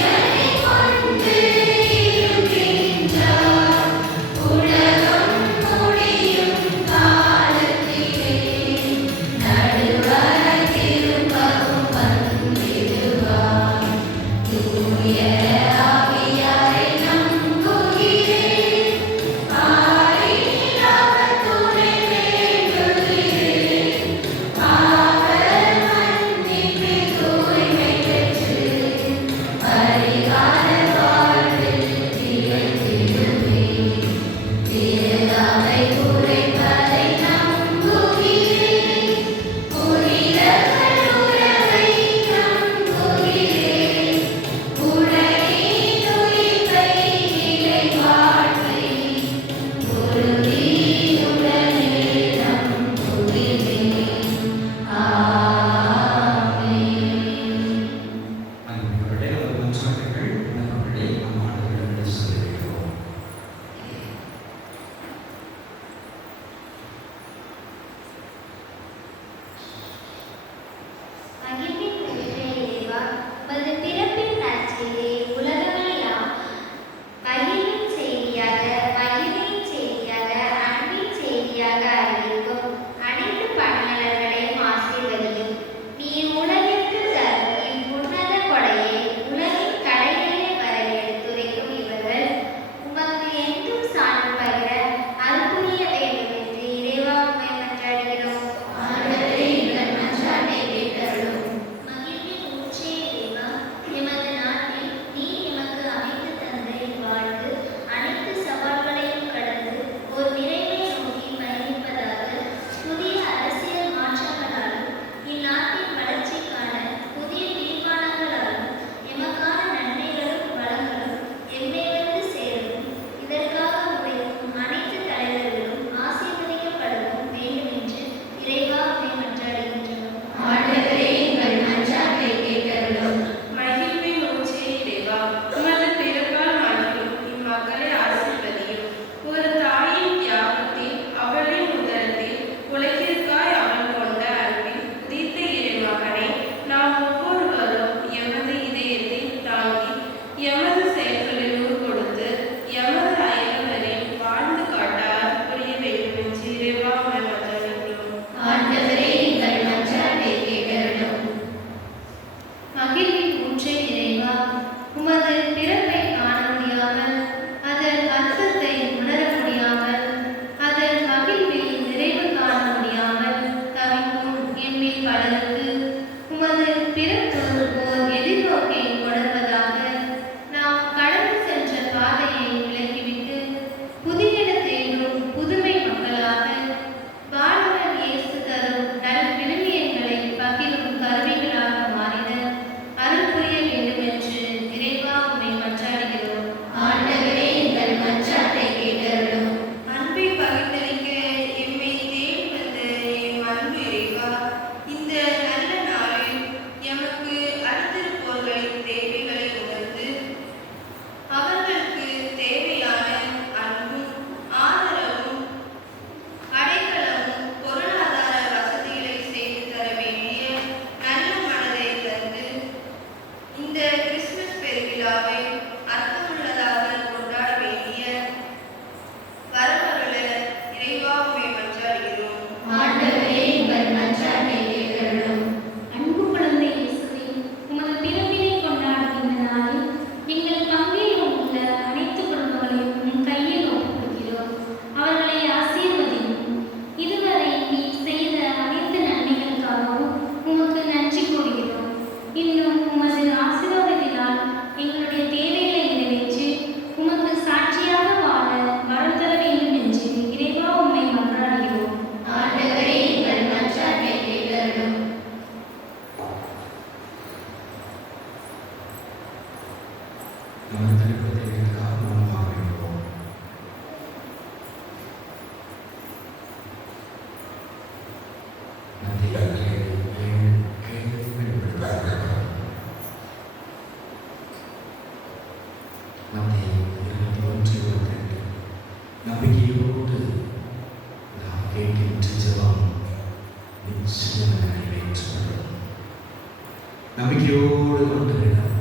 நம்பிக்கையோடு கொண்டிருக்கிறார்.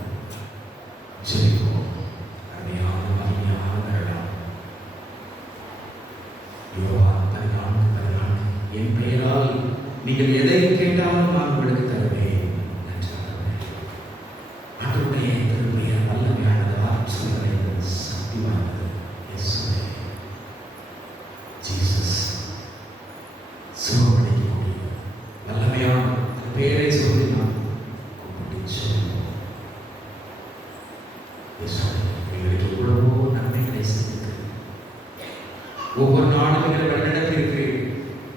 ஜெபிப்போம். அருமையான மகிமையான வருடம். யோவான் 14:14 என் பெயரால் நீங்கள் எதை கேட்டாலும் நான் உங்களுக்கு தருவேன் என்றார். அவருடைய திருப்பெயர் வல்லமையானது, ஆற்றல் சக்தியானது. இயேசுவே, ஜீசஸ் சுகமளிக்கக்கூடிய வல்லமையான பெயரை சொல்லி நான் கூப்பிட்டு சொல்லுவோம். எங்களுக்கு எவ்வளவோ நன்மைகளை செய்திருக்கிறீர்கள். ஒவ்வொரு நாளும் எங்களை வழிநடத்தி இருக்கிறீர்கள்.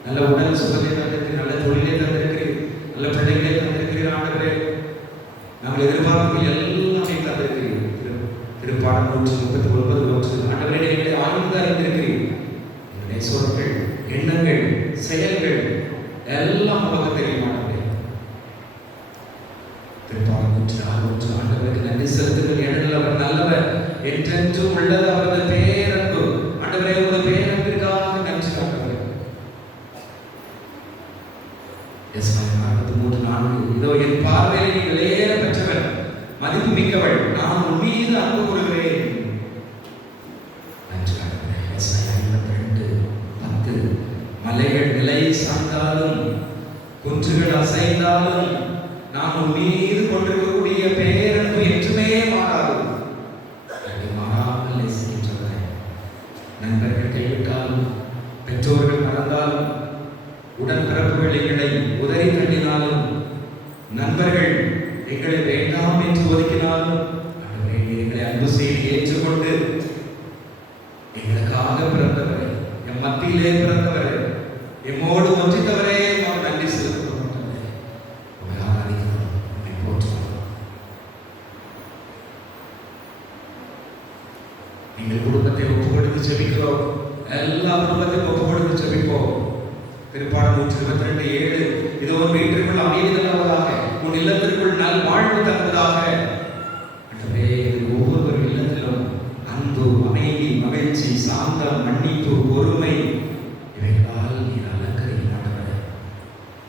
நல்ல உடல் சுகத்தை தந்திருக்கிறீர்கள், நல்ல தொழிலை தந்திருக்கிறீர்கள், நல்ல பிள்ளைகளை தந்திருக்கிறீர்கள். ஆண்டவரே, நாங்கள் எதிர்பார்ப்பு எல்லாமே தந்திருக்கிறீர்கள். திருப்பாடல் 139 ஆண்டவரே, எங்களை ஆய்ந்து அறிந்திருக்கிறீர்கள். எங்களுடைய சொற்கள், எண்ணங்கள், செயல்கள் எல்லாம் உலகம் தெரியும். ஆண்டவரே, திருப்பாடல் 106 ஆண்டவருக்கு நன்றி செலுத்துங்கள். ஏனெனில் அவர் நல்லவர், என்றென்றும் உள்ளது அவரது பேரன்பு. ஆண்டவரே, உமது பேரன்பிற்காக நன்றி. ஆண்டவரே, எஸ்ஐயா 43:4 இதோ என் பார்வையில் நீ விலையேற பெற்றவர், மதிப்பு மிக்கவள், நான் உன் மீது அன்பு கூறுகிறேன். நன்றி ஆண்டவரே. எஸ்ஐயா 52:10 மலைகள் நிலை சாய்ந்தாலும் குன்றுகள் அசைந்தாலும் நான் உன் மீது கொண்டிருக்கக்கூடிய பேரன்பு என்றுமே மாறாது. மாறாமல் நேசிக்கின்றவரே, நண்பர்கள் கைவிட்டாலும், பெற்றோர்கள் மறந்தாலும், உடன்பிறப்புகள் எங்களை உதறி தள்ளினாலும், நண்பர்கள் எங்களை வேண்டாம் என்று ஒதுக்கினாலும், எங்களை அன்பு செய்து ஏற்றுக்கொண்டு எங்களுக்காக பிறந்தவரே, எம் மத்தியிலே பிறந்தவரே, எம்மோடு ஒன்றித்தவரே, நாம் நன்றி செலுத்துகிறோம். உங்களை ஆராதிக்கிறோம், உங்களை போற்றுகிறோம். எங்கள் குடும்பத்தை ஒப்பு கொடுத்து ஜெபிக்கிறோம். எல்லா குடும்பத்தையும் ஒப்பு கொடுத்து ஜெபிப்போம். திருப்பாடல் 122:7 இதோ உன் வீட்டிற்குள் அமைதி நிலவுவதாக, உன் இல்லத்திற்குள் நல் வாழ்வு தருவதாக. ஒவ்வொரு இல்லத்திலும் அன்பு, அமைதி, மகிழ்ச்சி, சாந்தம், மன்னிப்பு, பொறுமை இவைகளால் நீர் அலங்கரிக்கிறார்கள்.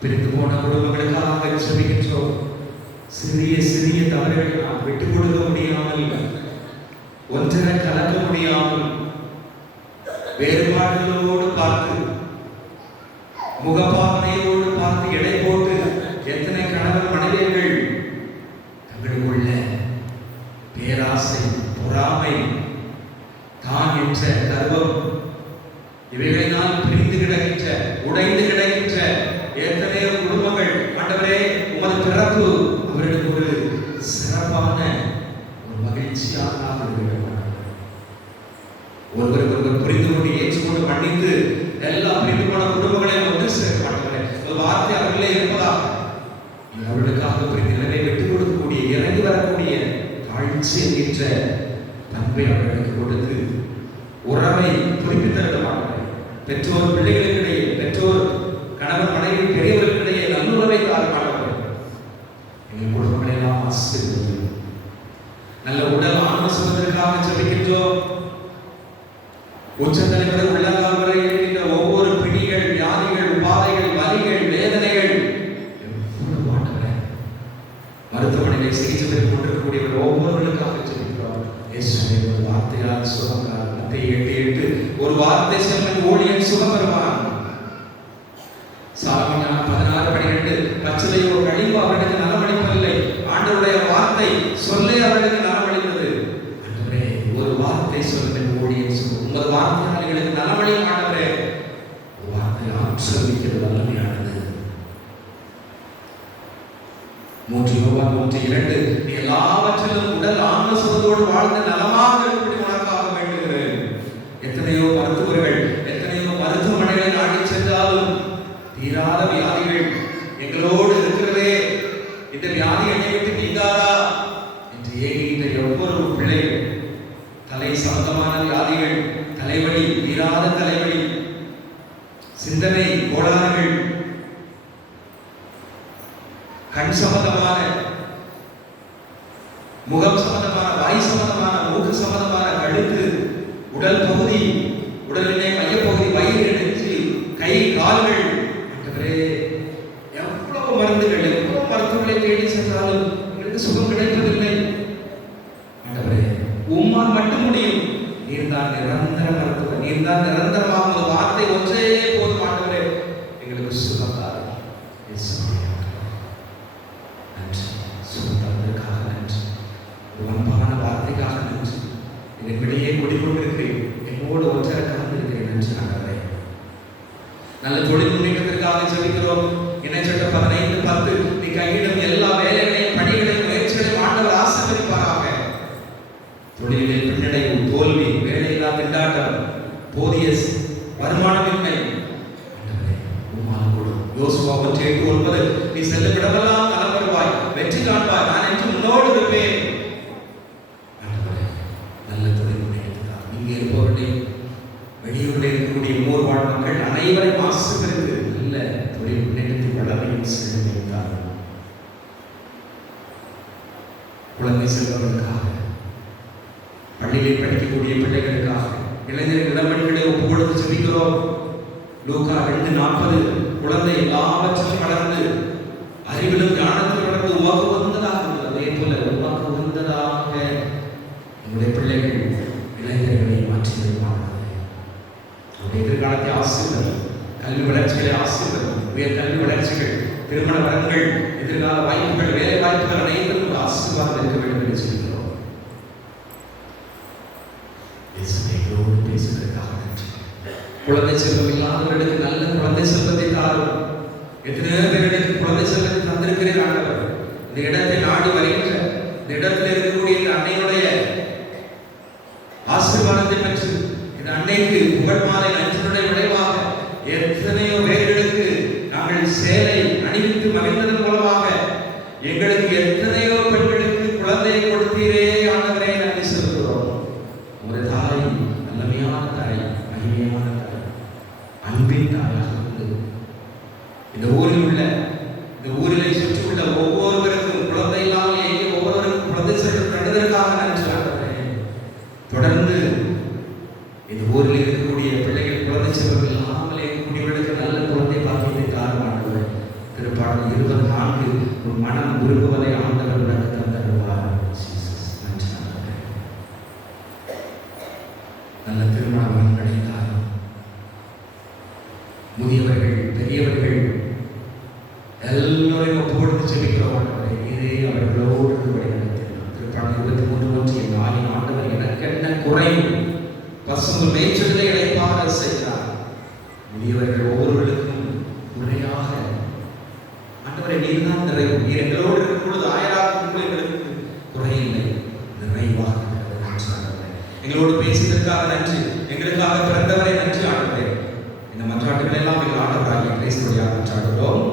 பிரிந்து போன குடும்பங்களுக்காக ஜெபிக்கின்றோம். சிறிய சிறிய தவறுகளை நாம் விட்டுக் கொடுக்க முடியாமல், ஒன்றரை கலக்க முடியாமல், வேறுபாடுகளோடு பார்த்து, முகப்பாவனையோடு பார்த்து எடை போட்டு எத்தனை கணவன் மனைவியர்கள் தங்களுக்குள்ள பேராசை, பொறாமை, தான் என்ற கர்வம் இவைகளினால் பிரிந்து கிடக்கின்ற, உடைந்து கிடக்கின்ற எத்தனையோ குடும்பங்கள். ஆண்டவரே, உமது பிறப்பு அவர்களுக்கு ஒரு சிறப்பான ஒரு மகிழ்ச்சியாக ஒருவர் புரிந்து கொண்டு ஏற்றுக்கொண்டு மன்னித்து எல்லா பிரிந்து போன குடும்பங்களையும் ஒன்று சேர்ப்பார்கள். ஒரு வார்த்தை அவர்களே இருப்பதாக அவர்களுக்காக புரிந்து நிலையை விட்டுக் கொடுக்கக்கூடிய, இறங்கி வரக்கூடிய தாழ்ச்சி என்கின்ற பண்பை அவர்களுக்கு கொடுத்து உறவை புதுப்பித்தருமார்கள். பெற்றோர் பிள்ளைகளுக்கிடையே, பெற்றோர் கணவன் மனைவி பெரியவர்களுக்கிடையே நல்லுறவை தாழ்மார்கள். எங்கள் குடும்பங்களை எல்லாம் ஆசீர்வதியும். நல்ல உடல் ஆன்ம சுகத்திற்காக ஜெபிக்கின்றோம். உச்சந்தலைவரை உள்ளங்கால் வரை இருக்கின்ற ஒவ்வொரு பிடிகள், வியாதிகள், உபாதைகள், வலிகள், வேதனைகள், மருத்துவமனைகளை சிகிச்சை பெற்றுக் கொண்டிருக்கக்கூடியவர் ஒவ்வொருவர்களுக்காக ஜெபிக்கிறோம். இயேசுவின் ஒரு வார்த்தையால் சுகமானார். மத்தேயு 8:8 ஒரு வார்த்தை சொன்ன ஊழியன் சுகம் பெறுவான். சாலமோன் 16:12 பச்சளையோ கழிவோ அவர்களுக்கு நலமளிப்பதில்லை, ஆண்டவருடைய வார்த்தை சொல்லே அவர்களுக்கு நலமளித்தது. ஆண்டவரே, ஒரு வார்த்தை சொன்ன ஊழியன் சுகம். உமது வார்த்தையால் எங்களுக்கு நலமளியும். ஆண்டவரே, ஒரு வார்த்தை ஆற்றல் வல்லமையானது. 3 யோவான் 1:2 நீ எல்லாவற்றிலும் உடல் ஆன்ம சுகத்தோடு வாழ்ந்து நலமாக இருப்பதை உனக்காக வேண்டுகிறேன். எத்தனையோ மருத்துவர்கள், எத்தனையோ மருத்துவமனைகளை நாடி சென்றாலும் தீராத வியாதிகள் எங்களோடு இருக்கிறதே, இந்த வியாதி என்னை விட்டு நீங்காதா என்று ஏங்குகின்ற ஒவ்வொரு பிள்ளைகள், தலை சம்பந்தமான வியாதிகள், தலைவலி, தீராத தலைவலி, சிந்தனை கோளாறுகள், கண் சம்பந்தமான, முகம் சம்பந்தமான, வாய் சம்பந்தமான, மூக்கு சம்பந்தமான, கழுத்து, உடல் பகுதி, உடலிலே மையப்பகுதி, வயிறு, நெஞ்சு, கை, கால்கள், எவ்வளவு மருந்துகள், எவ்வளவு மருத்துவர்களை தேடி சென்றாலும் எங்களுக்கு சுகம் கிடைப்பதில்லை. ஆண்டவரே, உம்மால் மட்டும் முடியும். நீர்தான் நிரந்தர மருத்துவர், நீர்தான் நிரந்தரமாக ஒரு வார்த்தை ஒன்றே போதும். ஆண்டவரே, எங்களுக்கு சுகம் தாரும். நன்றி, சுகம் தந்ததற்காக நன்றி, ஒரு அன்பான வார்த்தைக்காக நன்றி. என் விடையே குடிக்கொண்டிருக்கிறேன், என்னோடு ஒன்றரை கலந்திருக்கிறேன். நன்றி ஆண்டவரே. நல்ல தொழில் முன்னேற்றத்திற்காக ஜெபிக்கிறோம். இணைச்சட்டம் 15:10 நீ கையிடும் எல்லா வேலைகளையும், பணிகளையும், முயற்சிகளையும் ஆண்டவர் ஆசீர்வதிப்பாராக. தொழிலில் பின்னடைவு, தோல்வி, வேலையில்லா திண்டாட்டம், போதிய வருமானமின்மை. யோசுவா 1:8-9 நீ செல்லும் இடமெல்லாம் நலம் பெறுவாய், வெற்றி காண்பாய், நான் என்று உன்னோடு இருப்பேன். நல்ல தொழில் முன்னேற்றத்தார் இங்கே இருப்பவர்களே, வெளியூரில் இருக்கக்கூடிய மூர் வாழ் மக்கள் அனைவரையும் ஆசீர்வதித்து நல்ல தொழில் முன்னேற்றத்தை வளமையும் செலுத்தியிருந்தார். குழந்தை செல்வங்களுக்காக, பள்ளியில் படிக்கக்கூடிய பிள்ளைகளுக்காக, இளைஞர்கள் இளம்பெண்களை ஒப்பு கொடுத்து செபிக்கிறோம். லூக்கா 2:40 குழந்தை எல்லாவற்றையும் வளர்ந்து அறிவிலும் ஞானத்தில் வளர்ந்து உமக்கு உகந்ததாக இருந்தது. அதே போல உமக்கு உகந்ததாக உங்களுடைய பிள்ளைகள் இளைஞர்களை மாற்றி வருவார்கள். அவருடைய எதிர்காலத்தை ஆசீர்வதியும், கல்வி வளர்ச்சிகளை ஆசீர்வதியும், உயர் கல்வி வளர்ச்சிகள், திருமண வரங்கள், எதிர்கால வாய்ப்புகள், வேலை வாய்ப்புகள் அனைவரும் ஆசீர்வாதம் இருக்க வேண்டும் என்று சொல்கிறோம். பேசுவதற்காக குழந்தை செல்வம் இல்லாதவர்களுக்கு நல்ல குழந்தை செல்வத்தை தாரும். எத்தனையோ பேர்களுக்கு குழந்தை செல்வத்தை தந்திருக்கிறீர் ஆண்டவர். இந்த இடத்தை நாடி வருகின்ற இந்த இடத்தில் இருக்கக்கூடிய இந்த அன்னையுடைய ஆசீர்வாதத்தை பெற்று இந்த அன்னைக்கு புகழ் மாலை நன்றியுடைய விளைவாக எத்தனையோ பேர்களுக்கு நாங்கள் சேலை அணிவித்து மகிழ்ந்ததன் மூலமாக எங்களுக்கு எத்தனையோ பெண்களுக்கு குழந்தையை கொடுத்தீரே ஆண்டவரே, நன்றி செலுத்துகிறோம். ஒரு தாய், நல்லமையான தாய், மகிமையான தாய், அன்பின் தாயாக இருந்து இந்த ஊரில் உள்ள, இந்த ஊரிலே சுற்றியுள்ள ஒவ்வொருவருக்கும் குழந்தை இல்லாமல் எங்கே ஒவ்வொருவருக்கும் குழந்தை செல்வம் கண்டதற்காக நன்றி ஆண்டவரே. தொடர்ந்து இந்த ஊரில் இருக்கக்கூடிய பிள்ளைகள் குழந்தை செல்வம் இல்லாமல் இருக்கக்கூடியவர்களுக்கு நல்ல குழந்தை பாக்கியத்தை தாரும் ஆண்டவரே. திருப்பாடல் 24 ஒரு மனம் விரும்புவதை ஆண்டவர் உனக்கு தந்தருவார். நன்றி ஆண்டவரே. நல்ல திருமண வரன்களை தாரும். முதியவர்கள், பெரியவர்கள் எல்லோரையும் ஒப்பு கொடுத்து செபிக்கிறோம் ஆண்டவரே. இதே அவர்களோடு வழிநடத்தினார். திருப்பாடல் 23:1 என் ஆயின் ஆண்டவர் எனக்கு என்ன குறையும், பசும்பு மேய்ச்சலை இளைப்பாற செய்கிறார். முதியவர்கள் ஒவ்வொருவர்களுக்கும் குறையாக ஆண்டவரை நீர்தான் நிறைவு. நீர் எங்களோடு இருக்கும் பொழுது ஆயிரம் எங்களுக்கு குறையில்லை, நிறைவாக எங்களோடு பேசியதற்காக நன்றி. எங்களுக்காக பிறந்தவரை நன்றி ஆண்டவரே. இந்த மன்றாட்டுகள் எல்லாம் எங்கள் ஆண்டவராகிய கிறிஸ்துவினால் மன்றாடுகிறோம்.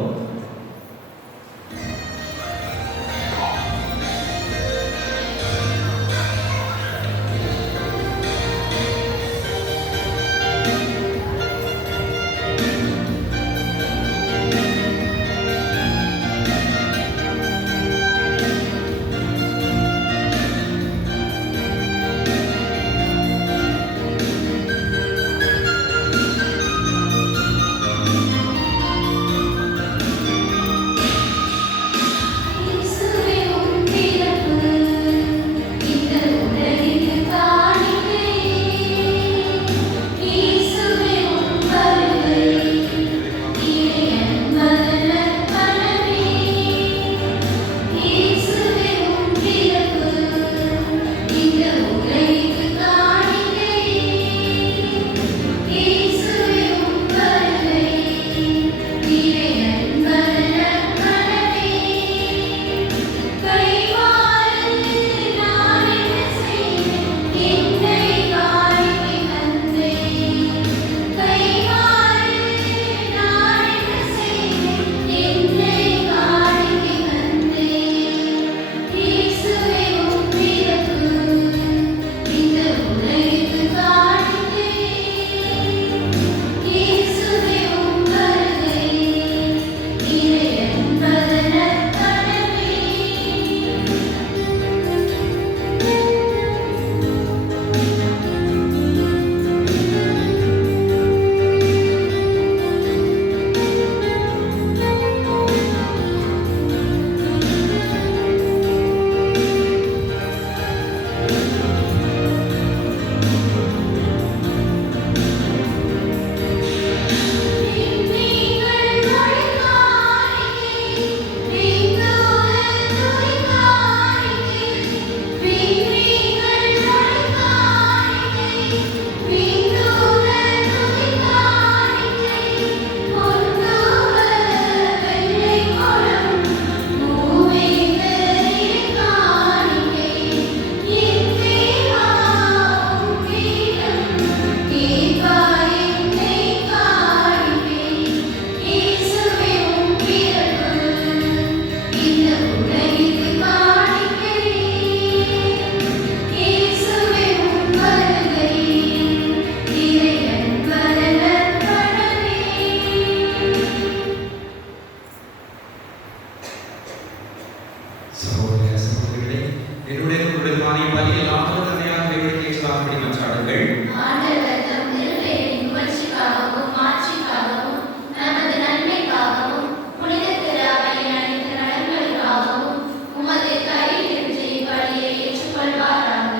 இப்பொழுது மாறிய பலியில் ஆற்றல் தந்தையாக ஏற்றாம்படி மன்றாடுங்கள். ஆண்டவர் தம் திருப்பெயரின் புகழ்ச்சிக்காகவும் மாட்சிக்காகவும் நமது நன்மைக்காகவும் புனித திரு அவையின் அனைத்து நலன்களுக்காகவும் உமது கையிலிருந்து பலியை ஏற்றுக்கொள்வாராக.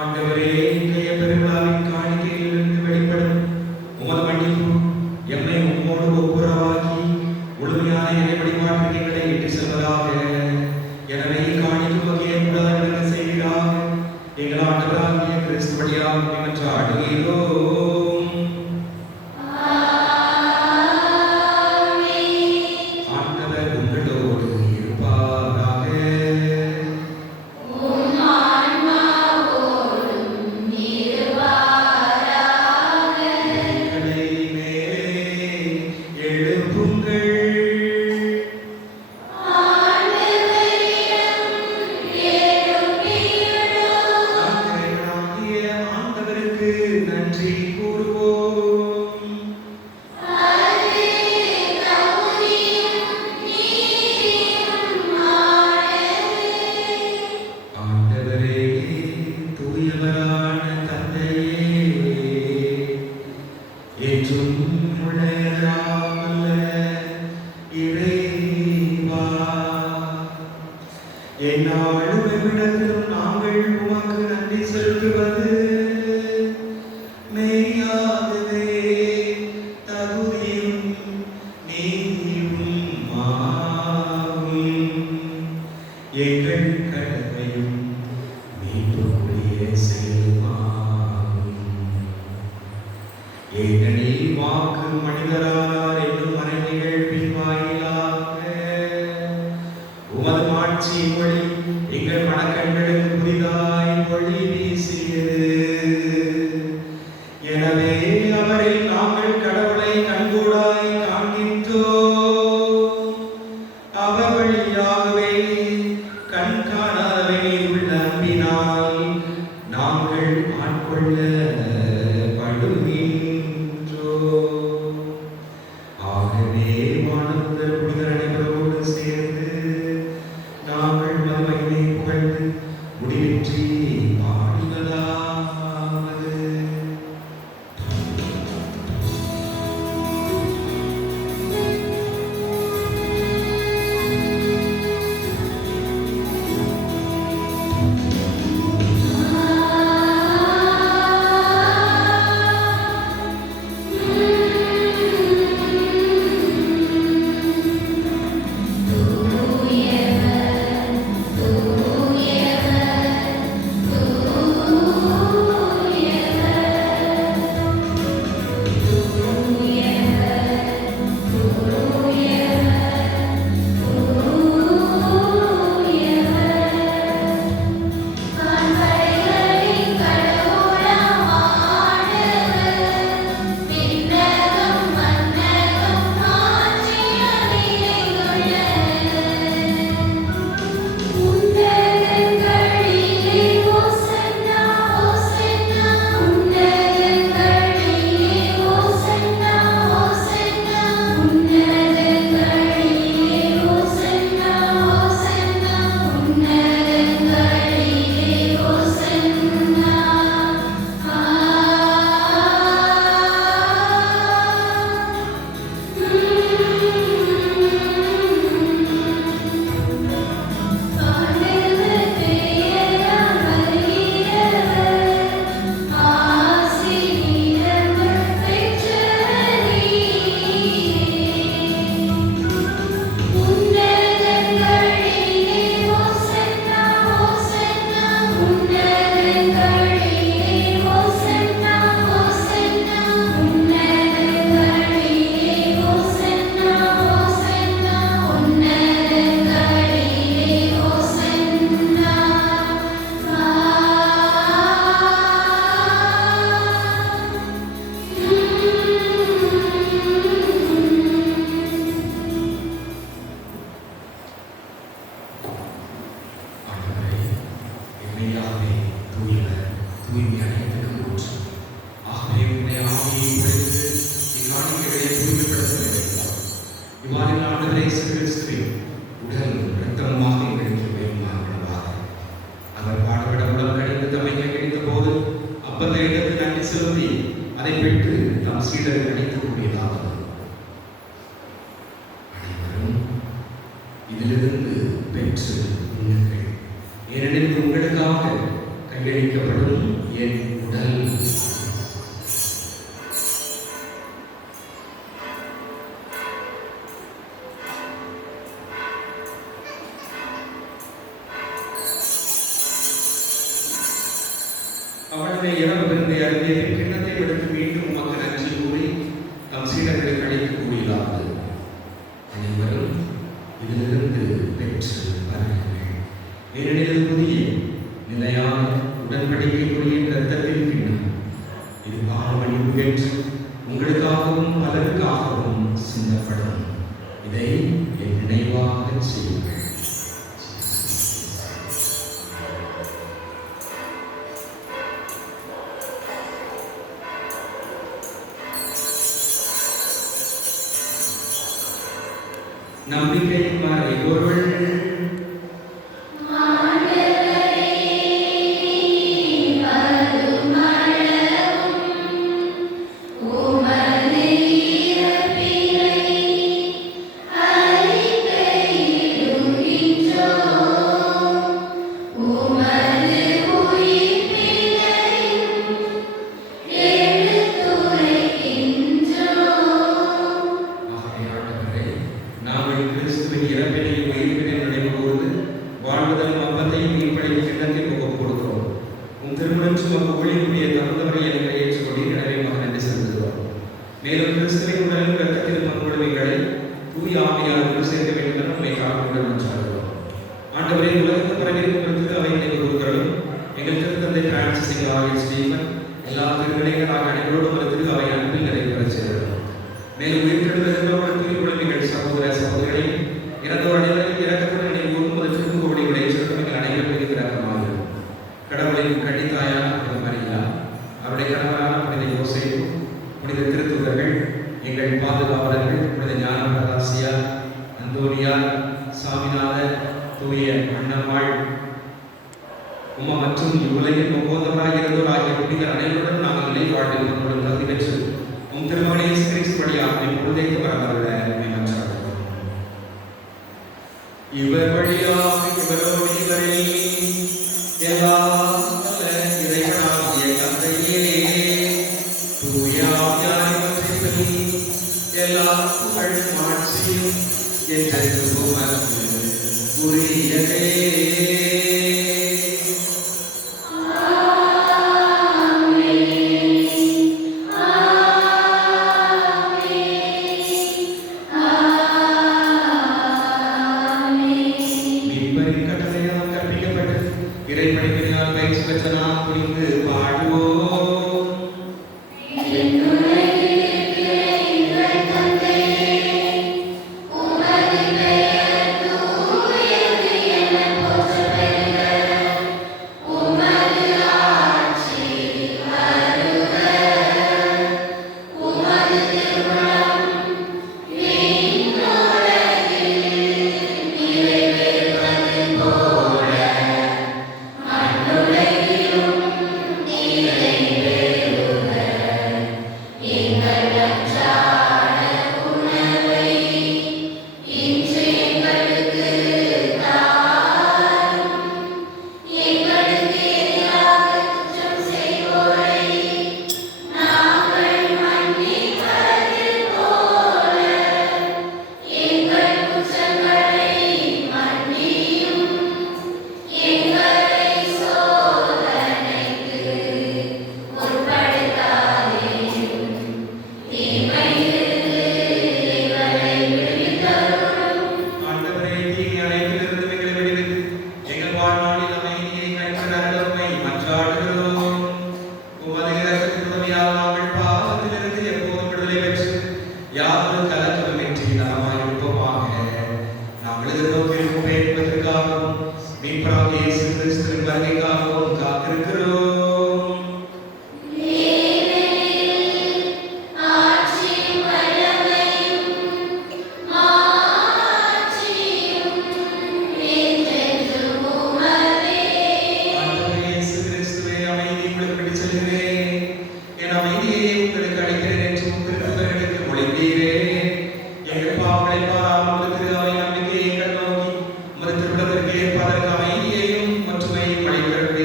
ஆண்டவரே, இன்றைய பெருவிழாவின் காணிக்கையிலிருந்து வெளிப்படும் உமது மன்னிப்பு எம்மை உம்மோடு ஒப்புரவாக்கி முழுமையான இறை வழிபாட்டிற்கு எங்களை இட்டுச் செல்வதாக. எனவே காணிக்கும் வகையை கூடாது செய்கிறார் எங்கள் ஆண்டவராகிய கிறிஸ்து வழியாக மன்றாடுகிறோம். ஆண்டவர் உங்களோடு இருப்பாராக. கைகளை மேலே எழுப்புங்கள். ஆண்டவராகிய ஆண்டவருக்கு நன்றி கூறுவோம். ஆண்டவரே, தூயவரான தந்தையே, என்றும் உடையவராமல்ல இறைவா, எந்நாளும் எவ்விடத்திலும் நாங்கள் உமக்கு நன்றி செலுத்துவது மெய்யாகவே தகுதியும் நீதியும் ஆகும். எங்கள் கடமையும் மீட்புக்குரிய செயலுமாகும். ஏனெனில் வாக்கு மனிதரானார் என்னும் மறை நிகழ்வின் வாயிலாக உமது மாட்சியின் ஒளி எங்கள் மனக்கண்களுக்கு புதிதாய் ஒளி வீசியது. எனவே அவரில் நாங்கள் கடவுளை கண்கூடாய் காண்கின்றோம். அவர் வழியாகவே கண் காணாதவை மீது உள்ள அன்பினால் நாங்கள் ஆட்கொள்ளப்படுகின்றோம். ஆகவே வானதூதர் புனிதர் அனைவரோடு சேர்ந்து நாங்கள் மகிமை புகழ்ந்து முடிவின்றி பாடுவதாவது. தூயவர், தூயவர், நன்றி செலுத்தி அதை பெற்று தம் சீடர்கள் அளிக்கக்கூடியதாகும். அனைவரும் இதிலிருந்து பெற்று உண்ணுங்கள், ஏனெனில் உங்களுக்காக கையளிக்கப்படும் என் உடல். அவனுடைய இரவு விருந்தை அருந்திய கிண்ணத்தை எடுத்து மீண்டும் உமக்கு நன்றி கூறி தம் சீடர்களுக்கு அளித்து கூறியதாவது, அனைவரும் இதிலிருந்து பெற்று வருகிறீர்கள், ஏனெனில் புதிய நிலையான உடன்படிக்கைக்குரிய இரத்தத்தின் கிண்ணம், இது பாவ மன்னிப்பு பெற்று உங்களுக்காகவும் பலருக்காகவும் சிந்தப்படும். இதை என் நினைவாக செய்யுங்கள். நம்பிக்கையின் மறைபொருள் மேலும் கிறிஸ்துவின் உடலின் இரத்தத்தின் பங்குடைமைகளை தூய ஆவியாரோடு சேர்க்க வேண்டும் என நம்மை காரணம் என்றார்கள். ஆண்டவரே, உலகத்து பரவியிருக்கிறது அவை நினைவுகளும் எங்கள் திருத்தந்தை பிரான்சிஸ் ஆகிய ஸ்டீபன் எல்லா திருவினைகளாக அனைவரோடும் ஒரு திரு அவை அன்பில் நிறைவேற செய்தது. மேலும் உயிர்த்தெழுந்த தூய உடமைகள் சகோதர சகோதரிகளையும் இறந்தோர் அனைவரையும் இறக்கத்துடன் நினைவோடும் ஒரு திருக்குறளை செலுத்தும் அனைவரும் இருக்கிறார்கள். கடவுளின் கண்டித்தாயான மரியா, அவருடைய கணவரான புனித யோசேப்பு, புனித திருத்தூதர்கள், எங்கள் பாதுகாவலர்கள் புனித ஞான பிரகாசியா, அந்தோனியா, சாமிநாதர், தூய அண்ணம்மாள், உமா மற்றும் இவ்வுலகின் ஒவ்வொருவராக இருந்தோர் ஆகிய புனிதர் அனைவருடன் நாங்கள் நிலை வாழ்வில் நம்மளுடன் கல்வி பெற்று திருமண வழியாக பொழுதைத்து வரவல்ல இவர் வழியாக இவரோடு இவரை எல்லாம் இறைவனாகிய தந்தையே தூயாவியானவற்றிற்கு எல்லா புகழ் மாட்சியும் என்றென்றும் உமக்கு உரியதே. இறைப்பணியினால் பயிற்சி பெற்ற நாம் புரிந்து பாடுவோம்.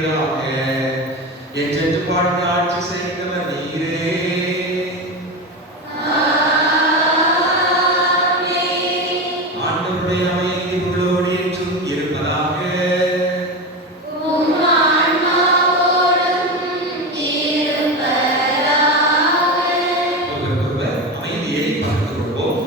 இருப்பதாக. என்றென்று வாழ்ந்து ஆட்சி செய்கிறவர் நீரே. ஆண்டவருடைய அமைதி உங்களோடு என்றும் இருப்பதாக. ஒருவருக்கொருவர் அமைதியை பகிர்ந்து கொள்வோம்.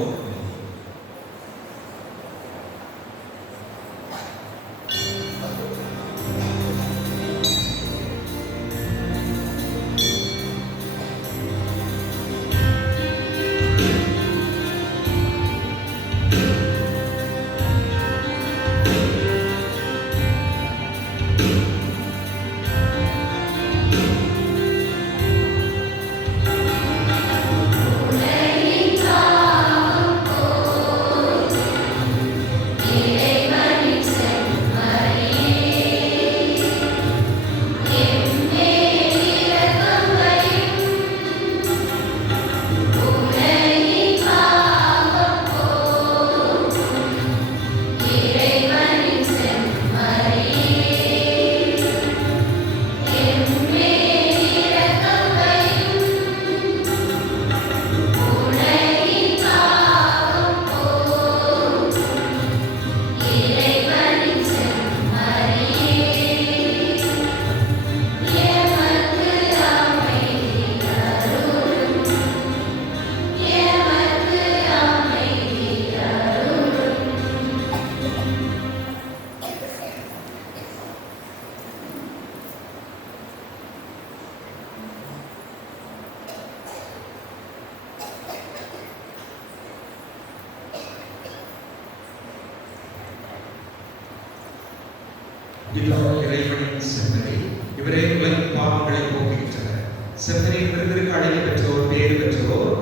இதோ இறைவனின் செம்மறி, இவரே உலகின் பாவங்களை போக்குகின்றனர். செம்மறியின் விருந்திற்கு அழைக்க பெற்றோர் பேறு பெற்றோர்.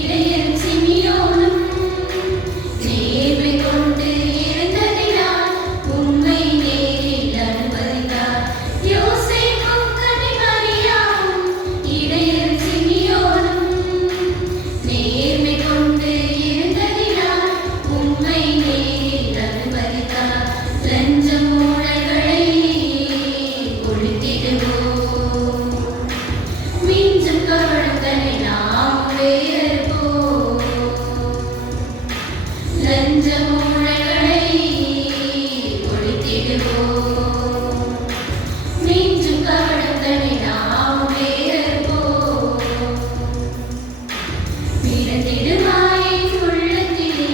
இடையன் சிமியோனும் நேர்மை கொண்டு இருந்ததினால் உம்மை நேரில் அனுமதித்தார். யோசேப்பும் கன்னிமரியாவும் இடையன் சிமியோனும் நேர்மை கொண்டு இருந்ததினால் உம்மை நேரில் அனுமதித்தார். லஞ்சம் ஊழல்களை ஒழித்திடுவோம், மிஞ்சும் கவனங்களை நாம் வெறுப்போம். லஞ்சம் ஊழல்களை ஒழித்திடுவோம், மிஞ்சும் கவனங்களை நாம் வெறுப்போம். பிறந்திடுவாய் உள்ளத்திலே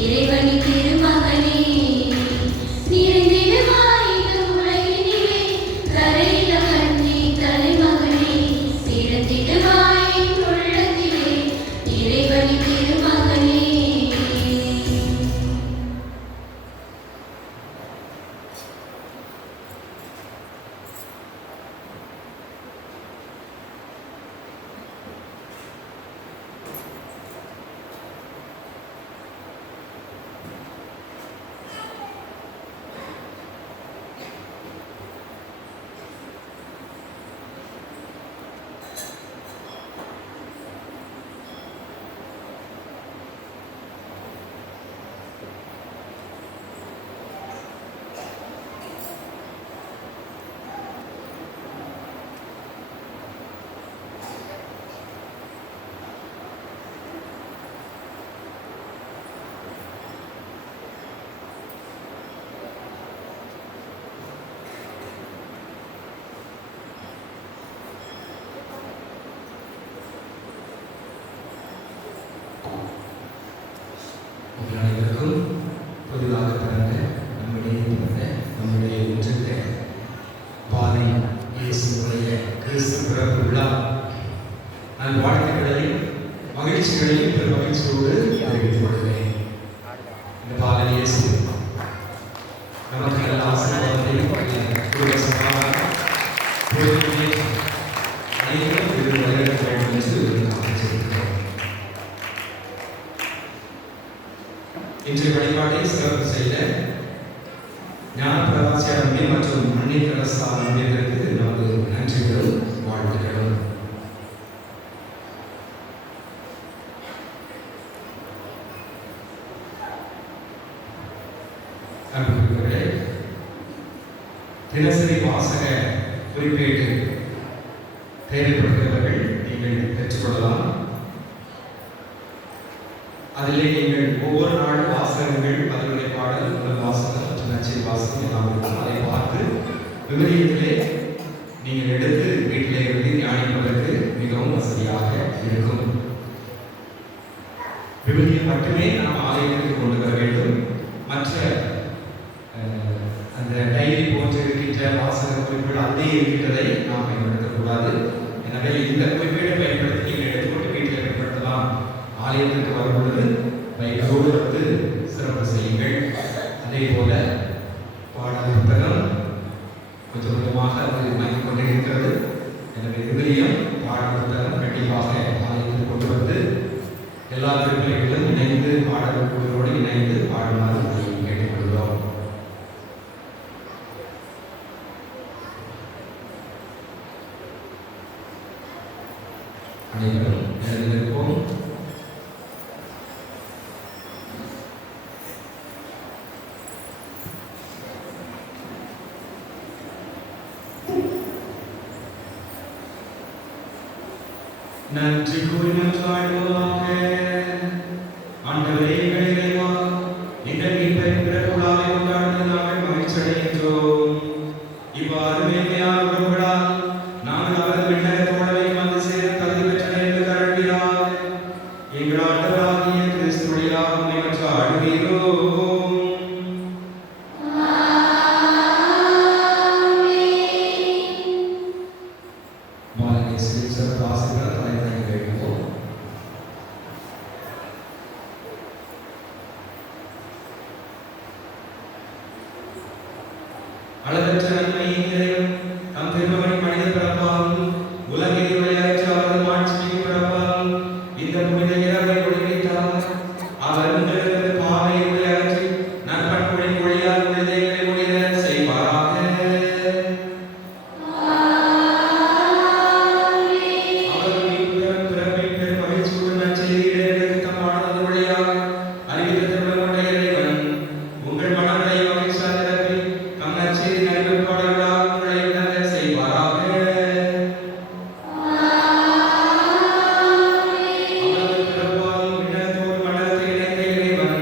இறைவனின் திருமகனே, நிறைந்திடுவாய் இந்த உலகினிலே கரையில கண்ணி தலைமகனே. பிறந்திடுவாய் உள்ளத்திலே இறைவனின் திருமகனே. உங்கள் அனைவருக்கும் புதிதாக பிறந்த நம்முடைய உச்சத்தை பாதை இயேசுடைய கிறிஸ்து பிறப்பு விழா நான் வாழ்த்துக்களையும் மகிழ்ச்சிகளையும் பெரும் மகிழ்ச்சியோடு தெரிவித்துக் கொள்கிறேன். இந்த பாதை இயேசு நமக்கு நல்ல ஆசீர்வாதத்தையும் குடும்ப சமாதானம் அனைவரும் வழிநடத்த வேண்டும் என்று ஆசைப்படுகிறேன். இன்றைய வழிபாட்டை சிறப்பு செய்த ஞான பிரகாசியார் அம்மே மற்றும் அன்னை தெரசா அம்மையருக்கு நமது நன்றிகளும் வாழ்த்துக்களும். அன்புக்குரியவர்களே, தினசரி வாசக குறிப்பேட்டு தேவைப்படுகிறவர்கள் நீங்கள் பெற்றுக்கொள்ளலாம். அதிலே நீங்கள் ஒவ்வொரு நாள் வாசகங்கள், அதனுடைய பாடல், முதல் வாசகம் மற்றும் நற்செய்தி வாசகம் எல்லாம் இருக்கும். அதை பார்த்து விவிலியத்திலே நீங்கள் எடுத்து வீட்டிலே இருந்து தியானிப்பதற்கு மிகவும் வசதியாக இருக்கும். விவிலியம் மட்டுமே நாம் ஆலயத்திற்கு கொண்டு வர வேண்டும். மற்ற அந்த டைரி போன்று இருக்கின்ற வாசக குறிப்புகள் அதே இருக்கின்றதை நாம் பயன்படுத்தக்கூடாது. எனவே இந்த குறிப்பீடை பயன்படுத்தி நீங்கள் எடுத்துக்கொண்டு வீட்டில் பயன்படுத்தலாம். ஆலயத்திற்கு வரும்பொழுது பைபிளோடு வந்து சிறப்பு செய்யுங்கள். அதே போல பாடல் புத்தகம் கொஞ்சம் கொஞ்சமாக அது வாங்கிக் கொண்டே இருக்கிறது. எனவே விவிலியம், பாடல் புத்தகம் கண்டிப்பாக ஆலயத்தில் கொண்டு வந்து எல்லா திருப்பலிகளும் இணைந்து பாடல் குழுவோடு இணைந்து பாடுமாறு கேட்டுக்கொள்கிறோம். அனைவரும் எழுந்திருப்போம். நன்றி கூறி நன்றாடுவோமாக. ஆண்டவரே, எங்கள் இறைவா, எங்கள் மீட்பரின் பிறப்பு விழாவை கொண்டாடுவது நாங்கள் மகிழ்ச்சி அடைகின்றோம். இவ்வாறு மேன்மையான உறவுகளால் நாங்கள் அவரது விண்ணக தோழமை வந்து சேர தகுதி பெற்ற என்று கருள்வீராக. எங்கள் ஆண்டவராகிய கிறிஸ்துவின் உம்மை மன்றாடுகிறோம். பாலனை சிறப்பு ஆசீர்வாத தலைவனை கேட்போம். அளவற்ற நன்மையின் இறைவன் தம் திருமகனை மனித பிறப்பால் உலகில் விளையாற்ற அவரது மாட்சியை பிறப்பால் இந்த புனித உலகை ஒளிவித்தார். அவர் உங்களது பாவையை அகற்றி நற்பண்புகளின் ஒளியால் உள்ளதைகளை ஒளிர செய்வாராக. அவர் மீட்பெரும் பிறப்பின் பெரும் மகிழ்ச்சியுடன் நற்செய்திகளை எங்களுக்கு தம்மானது வழியாக அறிவித்த திருமணம் கொண்ட இறைவன் உங்கள் மனங்களை மகிழ்ச்சியால் நிரப்பி தம் நற்செய்தியின் அறிவிப்பாளர்களாக உங்களை விளங்க செய்வாராக. அவரது பிறப்பால் விண்ணகத்தோடு மண்டலத்தை இணைத்த இறைவன்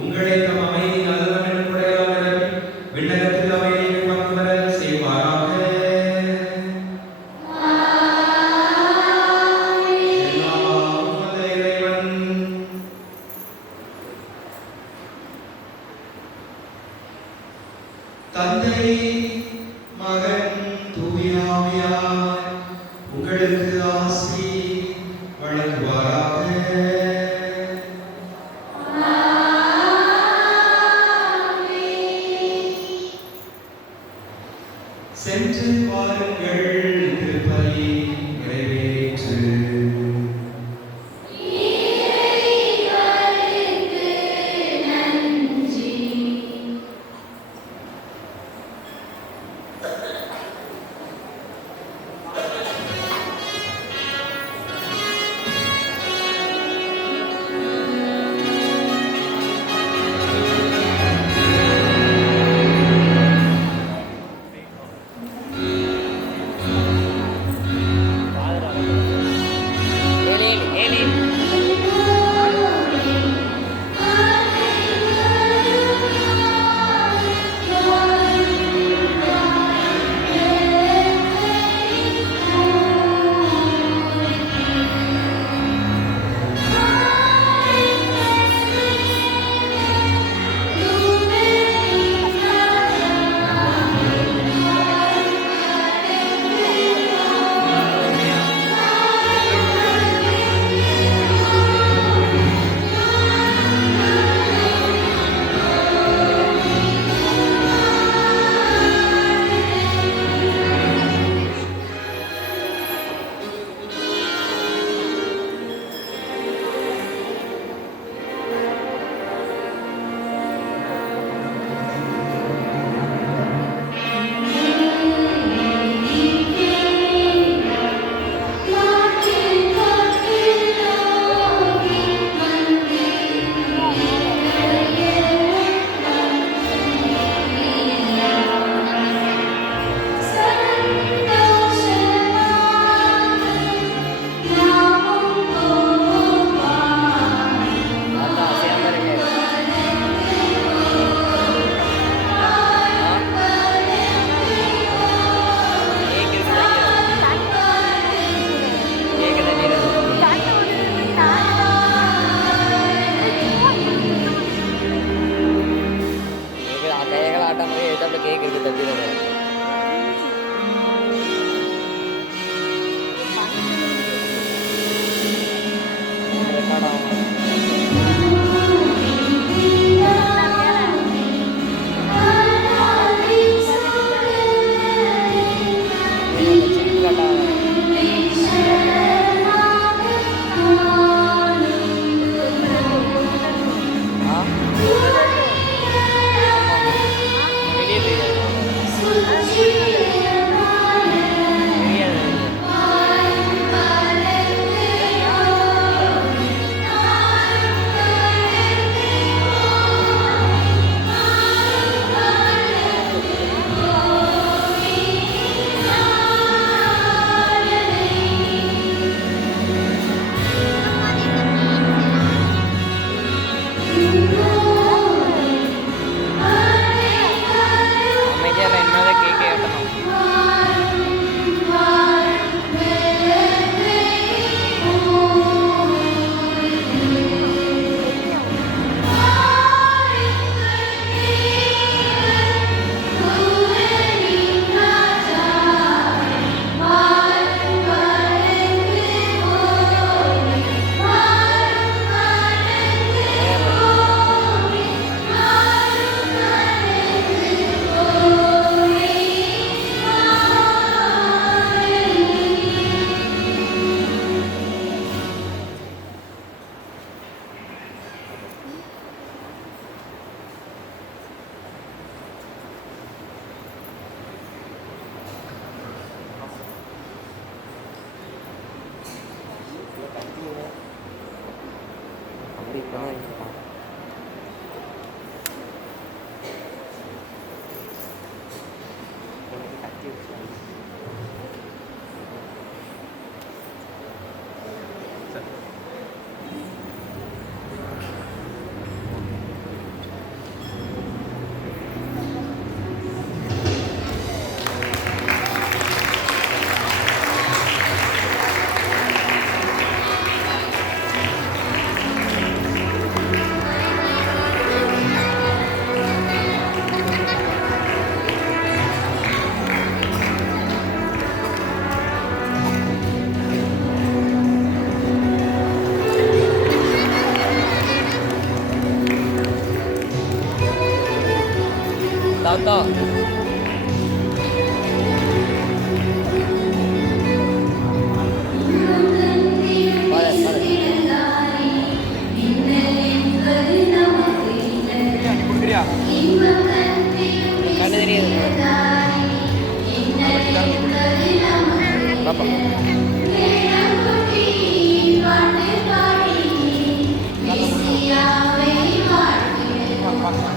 உங்களை தம் அமைதி நல்லவன் என்னும் குடையால் நிரப்பி விண்ணகத்தில் அமைதியை பங்கு பெற செய்வாராக. எல்லாம் வல்ல இறைவன் தந்தை மகன் தூய ஆவியார் உங்களுக்கு ஆசி வழங்குவாராக. சென்று வாருங்கள், திருப்பலி நிறைவேற்று. இப்படி பண்ணி கட்டி வச்சு Toto. Kan dari Bapak. Bapak.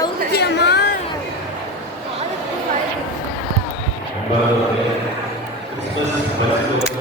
சௌக்கியமா கிறிஸ்மஸ்